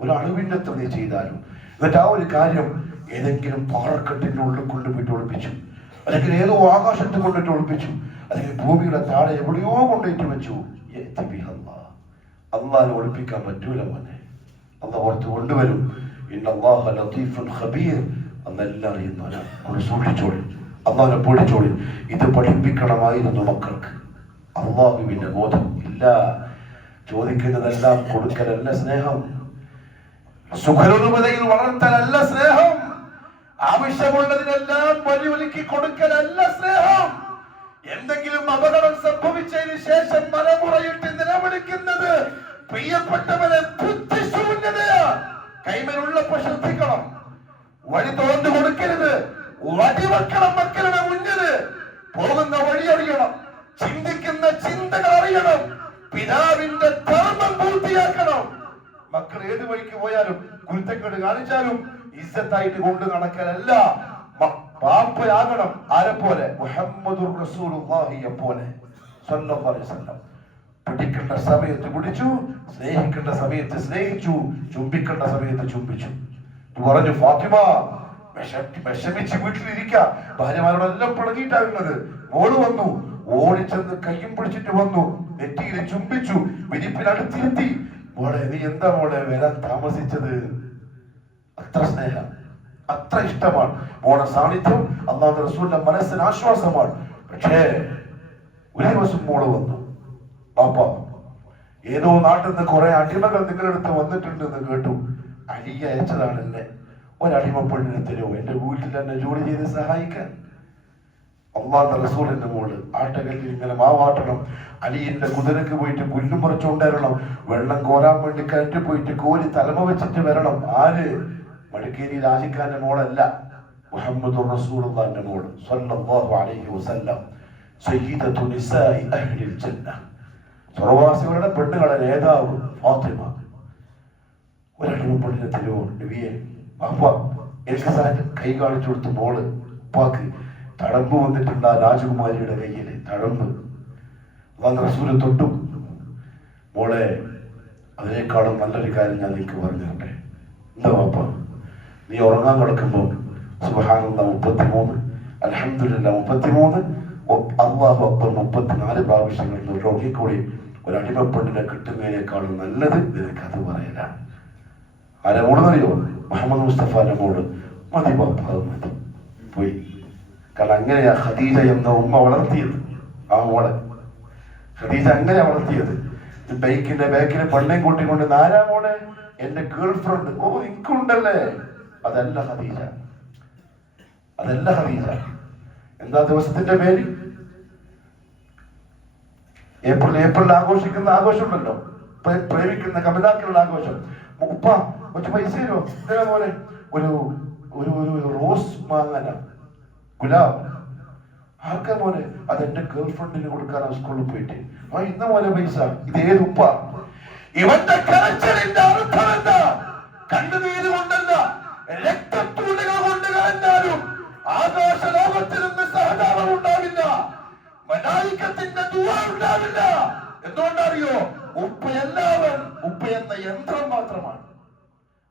ഒരു അണുവിന്റെ അത്ര നീ ചെയ്താലും, എന്നിട്ട് ആ ഒരു കാര്യം ഏതെങ്കിലും പാറക്കെട്ടിന്റെ ഉള്ളിൽ കൊണ്ടുപോയിട്ട് ഒളിപ്പിച്ചു, അല്ലെങ്കിൽ ഏതോ ആകാശത്ത് കൊണ്ടിട്ട് ഒളിപ്പിച്ചു, അല്ലെങ്കിൽ ഭൂമിയുടെ താഴെ എവിടെയോ കൊണ്ടുപോയിട്ട് വെച്ചു, അല്ലാഹുവിനെ ഒളിപ്പിക്കാൻ പറ്റൂല മോനെ. അല്ലാഹു ഓർത്ത് കൊണ്ടുവരും. ഇന്നല്ലാഹ ലതീഫുൻ ഖബീർ, അന്നെല്ലാം അറിയുന്നവനാണ്. നമ്മൾ സൂക്ഷിച്ചോളി, അല്ലാഹുവിനെ പേടിച്ചോളി. ഇത് പഠിപ്പിക്കണമായിരുന്നു മക്കൾക്ക്. അല്ലാഹുവിന്റെ ബോധം ഇല്ല. ചോദിക്കുന്നതെല്ലാം കൊടുക്കലല്ല സ്നേഹം, സുഖലോലുപതയിൽ വളർത്തലല്ല സ്നേഹം, ആവശ്യമുള്ളതിനെല്ലാം വഴിയൊരുക്കി കൊടുക്കലല്ല സ്നേഹം. എന്തെങ്കിലും അപകടം സംഭവിച്ചതിന് ശേഷം മലമുറയിട്ട് നിലവിളിക്കുന്നത് പ്രിയപ്പെട്ടവരെ ബുദ്ധിശൂന്യതയാ. കൈമേലുള്ളപ്പോ ശ്രദ്ധിക്കണം, വഴി തോന്നു കൊടുക്കരുത്, വടിവെക്കണം മക്കളുടെ മുന്നില്. പോകുന്ന വഴി അറിയണം, ചിന്തിക്കുന്ന ചിന്തകൾ അറിയണം, പിതാവിന്റെ ധർമ്മം പൂർത്തിയാക്കണം. മക്കൾ ഏത് വഴിക്ക് പോയാലും കുരുത്തക്കേട് കാണിച്ചാലും ഇസ്സത്തായിട്ട് കൊണ്ട് നടക്കലല്ല. പാപ്പയാകണം. ആരെ പോലെ? മുഹമ്മദുർ റസൂലുള്ളാഹിയെ പോലെ സ്വല്ലല്ലാഹു അലൈഹി വസല്ലം. പിടിക്കേണ്ട സമയത്ത് പിടിച്ചു, സ്നേഹിക്കേണ്ട സമയത്ത് സ്നേഹിച്ചു, ചുംബിക്കേണ്ട സമയത്ത് ചുംബിച്ചു. പറഞ്ഞു ഫാത്തിമ വിഷമിച്ച് വീട്ടിലിരിക്ക, ഭാര്യമാരോടെല്ലാം പിണങ്ങിയിട്ടാകുന്നത്. മോള് വന്നു, ഓടിച്ചെന്ന് കയ്യും പിടിച്ചിട്ട് വന്നു, നെറ്റിയിൽ ചുംബിച്ചു, വിരിപ്പിനടുത്തിരുത്തി. മോളെ നീ എന്താ മോളെ വരാൻ താമസിച്ചത്? അത്ര സ്നേഹം, അത്ര ഇഷ്ടമാണ് മോളെ സാന്നിധ്യം. അല്ലാഹുവിന്റെ റസൂലിന്റെ മനസ്സിന് ആശ്വാസമാണ്. പക്ഷേ ഒരു ദിവസം മോള് വന്നു, പാപ്പ ഏതോ നാട്ടിൽ നിന്ന് കുറെ അടിമകൾ നിങ്ങളുടെ അടുത്ത് വന്നിട്ടുണ്ട് എന്ന് കേട്ടു. അലി അയച്ചതാണല്ലേ, ഒരടിമ പെണ്ണിനെ തരുമോ എന്റെ വീട്ടിൽ തന്നെ ജോലി ചെയ്ത് സഹായിക്കാൻ? അള്ളാഹുവിന്റെ റസൂലിന്റെ മോള് ആട്ടകല്ലിൽ ഇങ്ങനെ മാവാട്ടണം, അലിയുടെ കുതിരക്ക് പോയിട്ട് പുല്ലും പറിച്ചുകൊണ്ടുവരണം, വെള്ളം കോരാൻ വേണ്ടി കയറ്റി പോയിട്ട് കോരി തലമ വെച്ചിട്ട് വരണം. ആര്? മടിക്കേരി രാജിക്കാരന്റെ മോളല്ല, മുഹമ്മദുർ റസൂലുള്ളാഹിന്റെ മോള് സ്വല്ലല്ലാഹു അലൈഹി വസല്ലം, സയ്യിദത്തു നിസാഇ അഹ്ലിൽ ജന്ന, സ്വർഗ്ഗവാസികളുടെ പെണ്ണുകളുടെ നേതാവ് ഫാത്തിമ. ഒരടിമ പെണ്ണിനെ തരുമോ നബിയെ? ബാപ്പ എനിക്ക് കൈ കാണിച്ചു കൊടുത്തു. മോള് ഉപ്പാക്ക് തഴമ്പ് വന്നിട്ടുണ്ട് ആ രാജകുമാരിയുടെ കയ്യില്, തഴമ്പ്. റസൂല് തൊട്ടു. മോളെ, അതിനേക്കാളും നല്ലൊരു കാര്യം ഞാൻ നിനക്ക് പറഞ്ഞിട്ടെ. എന്താ ബാപ്പ? നീ ഉറങ്ങാൻ കിടക്കുമ്പോ സുബ്ഹാനല്ലാഹ് 33, അൽഹംദുലില്ലാഹ് 33, അല്ലാഹു അക്ബർ 34 പ്രാവശ്യങ്ങളിൽ ഉറങ്ങിക്കൂടി ഒരു അടിമപ്പെണ്ണിനെ കിട്ടുന്നതിനേക്കാളും നല്ലത് നിനക്കത് പറയലാണ്. ആരെ മോളെന്നറിയോ? മുഹമ്മദ് മുസ്തഫാന്റെ മോള്. മതി ബാപ്പ, അത് മതി, പോയി. കാരണം അങ്ങനെയാ ഖദീജ എന്ന ഉമ്മ വളർത്തിയത് ആ മോളെ. ഖദീജ അങ്ങനെയാ വളർത്തിയത്. ബൈക്കിന്റെ ബാക്കിൽ പള്ളിയും കൂട്ടിക്കൊണ്ട്, നാരാ മോളെ എന്റെ ഗേൾ ഫ്രണ്ട്. ഓ, എനിക്കുണ്ടല്ലേ? അതല്ല ഖദീജ, അതല്ല ഖദീജ. എന്താ ദിവസത്തിന്റെ പേര്? ഏപ്രിൽ ആഘോഷിക്കുന്ന ആഘോഷമുണ്ടല്ലോ, പ്രേമിക്കുന്ന കപിതാക്കളുടെ ആഘോഷം. ഉപ്പ കുറച്ച് പൈസ തരുമോ? ഇതേപോലെ ഒരു ഒരു റോസ് വാങ്ങാന, ഗുലാബ്. ആർക്കാ മോനെ? അതെന്റെ ഗേൾ ഫ്രണ്ടിന് കൊടുക്കാനാ സ്കൂളിൽ പോയിട്ട്. ആ, ഇന്ന പോലെ പൈസ. ഇത് ഏതുപ്പ? ഇവന്റെ കരച്ചിലിന്റെ അർത്ഥം എന്താ? കണ്ണുനീര് കൊണ്ടല്ല, രക്തത്തൂണുകൾ കൊണ്ട് കരഞ്ഞാലും ആകാശ ലോകത്തിൽ നിന്ന് സഹതാപം ഉണ്ടാവില്ല, മലായികത്തിന്റെ ദുആ ഉണ്ടാവില്ല. എന്തുകൊണ്ടറിയോ? ഉപ്പ എല്ലാവരും ഉപ്പ എന്ന യന്ത്രം മാത്രമാണ്.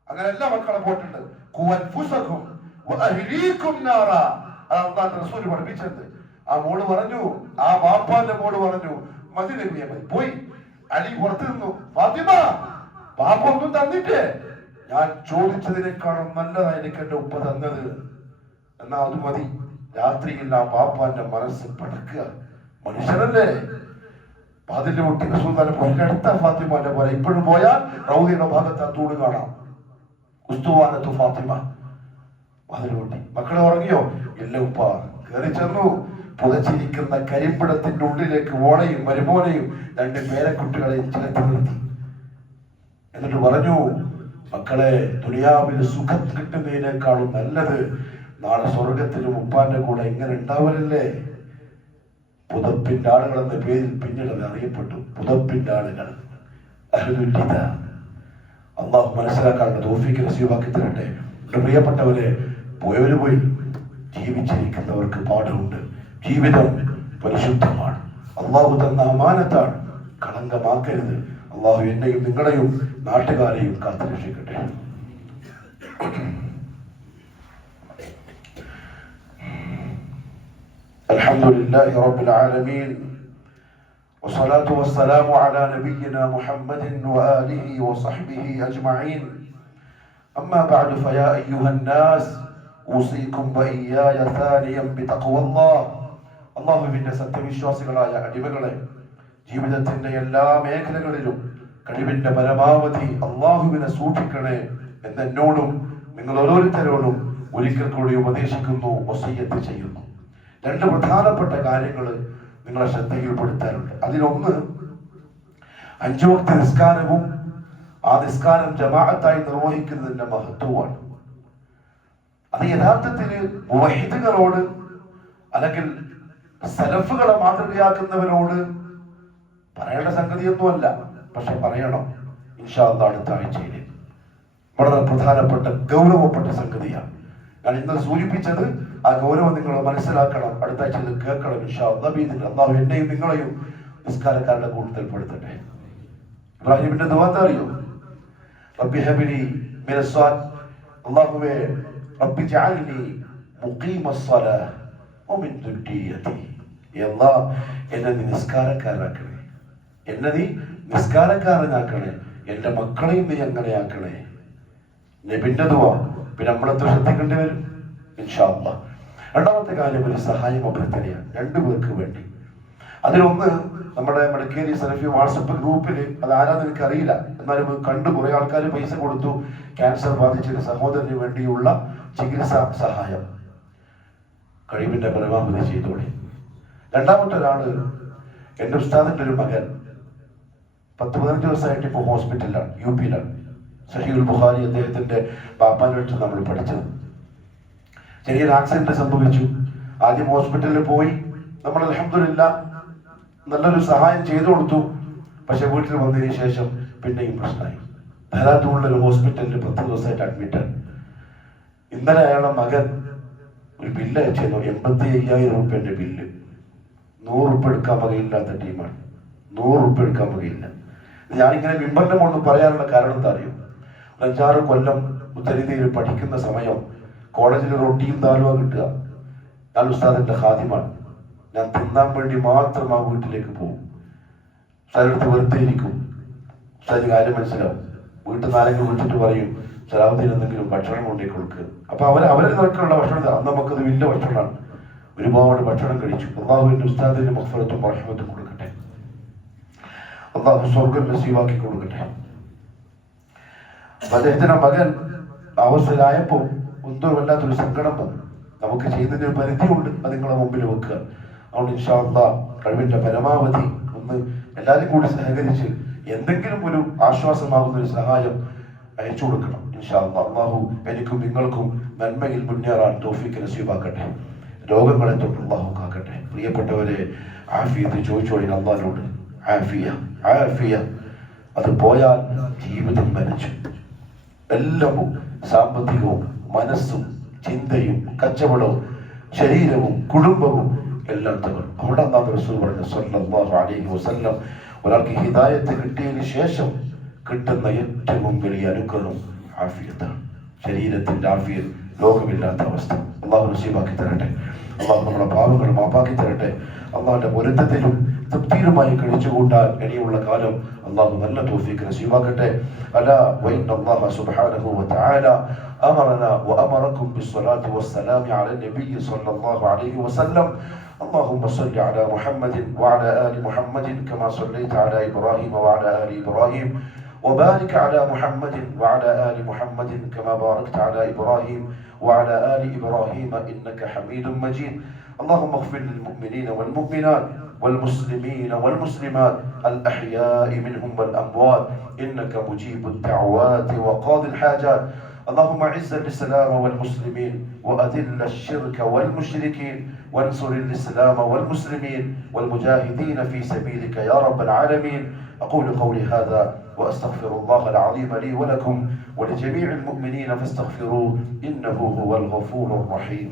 അങ്ങനെ എല്ലാ മക്കളെ പോയിട്ടുണ്ട്. റസൂൽ പഠിപ്പിച്ചത്. ആ മോള് പറഞ്ഞു, ആ വാപ്പാന്റെ മോള് പറഞ്ഞു, മതി നബിയെ മതി. പോയി. അലി പുറത്തു നിന്നു. ഫാത്തിമ, പാപ്പ ഒന്നും തന്നിട്ട്? ഞാൻ ചോദിച്ചതിനേക്കാളും നല്ലതായി എനിക്ക് എന്റെ ഉപ്പ തന്നത്. എന്നാ അത് മതി. രാത്രിയിൽ ആ പാപ്പാന്റെ മനസ്സ് പടക്കുക. മനുഷ്യനല്ലേ? അതിന്റെ കുട്ടി റസൂലുള്ളാഹിന്റെ പുറത്തെടുത്ത ഫാത്തിമാന്റെ പോലെ ഇപ്പോഴും പോയാൽ റൗദിയുടെ ഭാഗത്ത് ആ തൂണ് കാണാം. ഉസ്തുവാനത്തു ഫാത്തിമ. അതിന് കുട്ടി മക്കളെ ഉറങ്ങിയോ? ഇല്ല ഉപ്പ. കയറി ചെന്നു. പുതച്ചിരിക്കുന്ന കരിപ്പിടത്തിന്റെ ഉള്ളിലേക്ക് ഓളയും മരുമോനെയും 2 പേരക്കുട്ടികളെയും ചേർത്ത് നിർത്തി. എന്നിട്ട് പറഞ്ഞു, മക്കളെ, ദുനിയാവിൽ സുഖം കിട്ടുന്നതിനേക്കാളും നല്ലത് നാളെ സ്വർഗത്തിലും ഉപ്പാന്റെ കൂടെ ഇങ്ങനെ ഉണ്ടാവലല്ലേ. പുതപ്പിന്റെ ആളുകൾ എന്ന പേരിൽ പിന്നീട് അത് അറിയപ്പെട്ടു. പുതപ്പിന്റെ ആളുകൾ. അള്ളാഹു മനസ്സിലാക്കാനുള്ള തൗഫീഖ് നസീബാക്കി തരട്ടെ. പ്രിയപ്പെട്ടവരെ, പോയവര് പോയി. ജീവിച്ചിരിക്കുന്നവർക്ക് പാഠമുണ്ട്. ജീവിതം പരിശുദ്ധമാണ്. അള്ളാഹു തന്ന അമാനത്താണ്, കളങ്കമാക്കരുത്. അള്ളാഹു എന്നെയും നിങ്ങളെയും നാട്ടുകാരെയും കാത്തുരക്ഷിക്കട്ടെ. الحمد لله رب العالمين والصلاة والسلام على نبينا محمد وآله وصحبه أجمعين. أما بعد فيا أيها الناس أوصيكم وإياي ثانيا بتقوى الله. അള്ളാഹുവിന്റെ സത്യവിശ്വാസികളായ അടിമകളെ, ജീവിതത്തിന്റെ എല്ലാ മേഖലകളിലും കഴിവിന്റെ പരമാവധി അള്ളാഹുവിനെ സൂക്ഷിക്കണേ എന്നോടും നിങ്ങൾ ഓരോരുത്തരോടും ഒരിക്കൽ കൂടി ഉപദേശിക്കുന്നു, വസിയ്യത്ത് ചെയ്യുന്നു. 2 പ്രധാനപ്പെട്ട കാര്യങ്ങൾ നിങ്ങളെ ശ്രദ്ധയിൽപ്പെടുത്താറുണ്ട്. അതിലൊന്ന് 5 വക്ത് നിസ്കാരവും ആ നിസ്കാരം ജമാഅത്തായി നിർവഹിക്കുന്നതിന്റെ മഹത്വമാണ്. അത് യഥാർത്ഥത്തിൽ മുവഹിദുകളോട് അല്ലെങ്കിൽ സലഫുകളെ മാതൃകയാക്കുന്നവരോട് പറയേണ്ട സംഗതിയൊന്നുമല്ല, പക്ഷെ പറയണം. ഇൻഷാ അല്ലാഹ് അടുത്ത ആഴ്ചയിൽ വളരെ പ്രധാനപ്പെട്ട ഗൗരവപ്പെട്ട സംഗതിയാണ് ഞാൻ ഇന്ന് സൂചിപ്പിച്ചത്. ആ ഗൗരവം നിങ്ങൾ മനസ്സിലാക്കണം. അടുത്ത ആഴ്ച കേൾക്കണം ഇൻഷാ അല്ലാഹ്. അല്ലാഹു എന്നെയും നിങ്ങളെയും നിസ്കാരക്കാരുടെ കൂട്ടത്തിൽ പെടുത്തട്ടെ. ഇബ്രാഹിമിന്റെ ദുആ അറിയോ? റബ്ബി ഹബ്ലി മിനസ് സ്വാലിഹീൻ. അല്ലാഹുവേ, റബ്ബി ജഅൽനി മുഖീമസ് സ്വലാഹ് വമിൻ ദുർരിയതി. അല്ലാഹ്, എന്നെ നീ നിസ്കാരക്കാരനാക്കണേ, എന്നെ നീ നിസ്കാരക്കാരനാക്കണേ, എന്റെ മക്കളെയും നീ അങ്ങനെയാക്കണേ. നബിന്റെ ദുആ. പിന്നെ നമ്മളെത്ര ശ്രദ്ധിക്കേണ്ടി വരും ഇൻഷാ അല്ലാഹ്. രണ്ടാമത്തെ കാര്യം ഒരു സഹായം അഭ്യർത്ഥനയാണ് 2 പേർക്ക് വേണ്ടി. അതിലൊന്ന് നമ്മുടെ മടക്കേരി സലഫി വാട്സപ്പ് ഗ്രൂപ്പിൽ, അത് ആരാന്ന് എനിക്കറിയില്ല, എന്നാലും കണ്ടു കുറെ ആൾക്കാർ പൈസ കൊടുത്തു ക്യാൻസർ ബാധിച്ചൊരു സഹോദരന് വേണ്ടിയുള്ള ചികിത്സാ സഹായം കഴിവിന്റെ പരമാവധി ചെയ്തോളി. രണ്ടാമത്തെ ഒരാള് എന്റെ ഉസ്താദിന്റെ ഒരു മകൻ 10-15 ദിവസമായിട്ട് ഇപ്പോൾ ഹോസ്പിറ്റലിലാണ്, UP-ലാണ്. സഹീഹുൽ ബുഖാരി അദ്ദേഹത്തിന്റെ പാപ്പാനെ വെച്ച് നമ്മൾ പഠിച്ചത്. ചെറിയൊരു ആക്സിഡന്റ് സംഭവിച്ചു. ആദ്യം ഹോസ്പിറ്റലിൽ പോയി, നമ്മൾ അൽഹംദുലില്ലാഹ് നല്ലൊരു സഹായം ചെയ്തു കൊടുത്തു. പക്ഷെ വീട്ടിൽ വന്നതിന് ശേഷം പിന്നെയും പ്രശ്നമായി. ധാരാളമുള്ള ഒരു ഹോസ്പിറ്റലിൽ 10 ദിവസമായിട്ട് അഡ്മിറ്റാണ്. ഇന്നലെ അയാളെ മകൻ ഒരു ബില്ല് അയച്ചു, 85,000 രൂപയുടെ ബില്ല്. 100 രൂപ എടുക്കാൻ വകയില്ലാത്ത ടീമാണ്. 100 രൂപ എടുക്കാൻ വകയില്ല. ഞാനിങ്ങനെ മിമ്പറിന്റെ മുകളിൽ പറയാനുള്ള കാരണം എന്താ അറിയും? 5-6 കൊല്ലം ഉത്തരേന്ത്യയിൽ പഠിക്കുന്ന സമയം കോളേജിൽ റൊട്ടിയും ദാലുവ കിട്ടുക. ഞാൻ ഉസ്താദിന്റെ ഖാദിമാണ്. ഞാൻ തിന്നാൻ വേണ്ടി മാത്രം ആ വീട്ടിലേക്ക് പോകും. സ്ഥലത്ത് വെറുതെ ഇരിക്കും. ഉസ്താദിന് കാര്യം മനസ്സിലാവും. വീട്ടിൽ നിന്ന് ആരെങ്കിലും വിളിച്ചിട്ട് പറയും സലാഹുദ്ദീൻ എന്തെങ്കിലും ഭക്ഷണം കൊണ്ടേ കൊടുക്കുക. അപ്പൊ അവരെ നിരക്കുള്ള ഭക്ഷണം അന്ന് നമുക്കത് വലിയ ഭക്ഷണമാണ്. ഒരുപാട് ഭക്ഷണം കഴിച്ചു. അള്ളാഹുവിന്റെ ഉസ്താദിന്റെ മഗ്ഫിറത്തും റഹ്മത്തും കൊടുക്കട്ടെ. അള്ളാഹു സ്വർഗ്ഗം നസീബാക്കി കൊടുക്കട്ടെ. അദ്ദേഹത്തിന്റെ മകൻ അവസ്ഥയിലായപ്പോ എന്തോ വല്ലാത്തൊരു സങ്കടം വന്നു. നമുക്ക് ചെയ്യുന്നതിന് ഒരു പരിധിയുണ്ട്, അത് നിങ്ങളെ മുമ്പിൽ വെക്കുക. അതുകൊണ്ട് ഇൻഷാ അല്ലാഹ് കഴിവിന്റെ പരമാവധി ഒന്ന് എല്ലാവരും കൂടി സഹകരിച്ച് എന്തെങ്കിലും ഒരു ആശ്വാസമാകുന്ന ഒരു സഹായം അയച്ചു കൊടുക്കണം. ഇൻഷാ അല്ലാഹ്. അള്ളാഹു എനിക്കും നിങ്ങൾക്കും നന്മയിൽ മുന്നേറാൻ തൗഫീഖ് നസീബാക്കട്ടെ. രോഗങ്ങളെ തൊട്ട് അള്ളാഹു കാക്കട്ടെ. പ്രിയപ്പെട്ടവരെ, ആഫിയത്ത് ചോദിച്ചോളി അള്ളാഹിനോട്. ആഫിയ അത് പോയാൽ ജീവിതം മരിച്ചു. എല്ലാവും സാമ്പത്തികവും മനസ്സും ചിന്തയും കച്ചവടവും ശരീരവും കുടുംബവും എല്ലാം തകർന്നു. അവിടെ റസൂൽ പറഞ്ഞു സ്വല്ലല്ലാഹു അലൈഹി വസല്ലം, ഒരാൾക്ക് ഹിദായത്ത് കിട്ടിയതിന് ശേഷം കിട്ടുന്ന ഏറ്റവും വലിയ അനുഗ്രഹം ആഫിയത്താണ്. ശരീരത്തിന്റെ ആഫിയത്ത്, രോഗമില്ലാത്ത അവസ്ഥ അള്ളാഹു നസീബാക്കി തരട്ടെ. അള്ളാഹു നമ്മുടെ പാവങ്ങൾ മാപ്പാക്കി തരട്ടെ. അള്ളാഹുന്റെ പൊരുത്തത്തിലും തൃപ്തിയിലുമായി കഴിച്ചുകൂട്ടാൻ ഇനിയുള്ള കാലം അള്ളാഹു നല്ല തൗഫീഖ് നസീബാക്കട്ടെ. അലാ വഇന്ന അല്ലാഹ സുബ്ഹാനഹു വതആല അമറനാ വഅമറകും ബിസ്സലാത്തി വസ്സലാമി അലാ നബിയ്യി സ്വല്ലല്ലാഹു അലൈഹി വസല്ലം. اللهم صل على محمد وعلى آل محمد كما صليت على إبراهيم وعلى آل إبراهيم وبارك على محمد وعلى آل محمد كما باركت على إبراهيم وعلى آل إبراهيم إنك حميد مجيد. اللهم اغفر للمؤمنين والمؤمنات والمسلمين والمسلمات الأحياء منهم والأموات إنك مجيب الدعوات وقاضي الحاجات. اللهم اعز الإسلام والمسلمين وأذل الشرك والمشركين وانصر الإسلام والمسلمين والمجاهدين في سبيلك يا رب العالمين. أقول قولي هذا وأستغفر الله العظيم لي ولكم ولجميع المؤمنين فاستغفروه إنه هو الغفور الرحيم.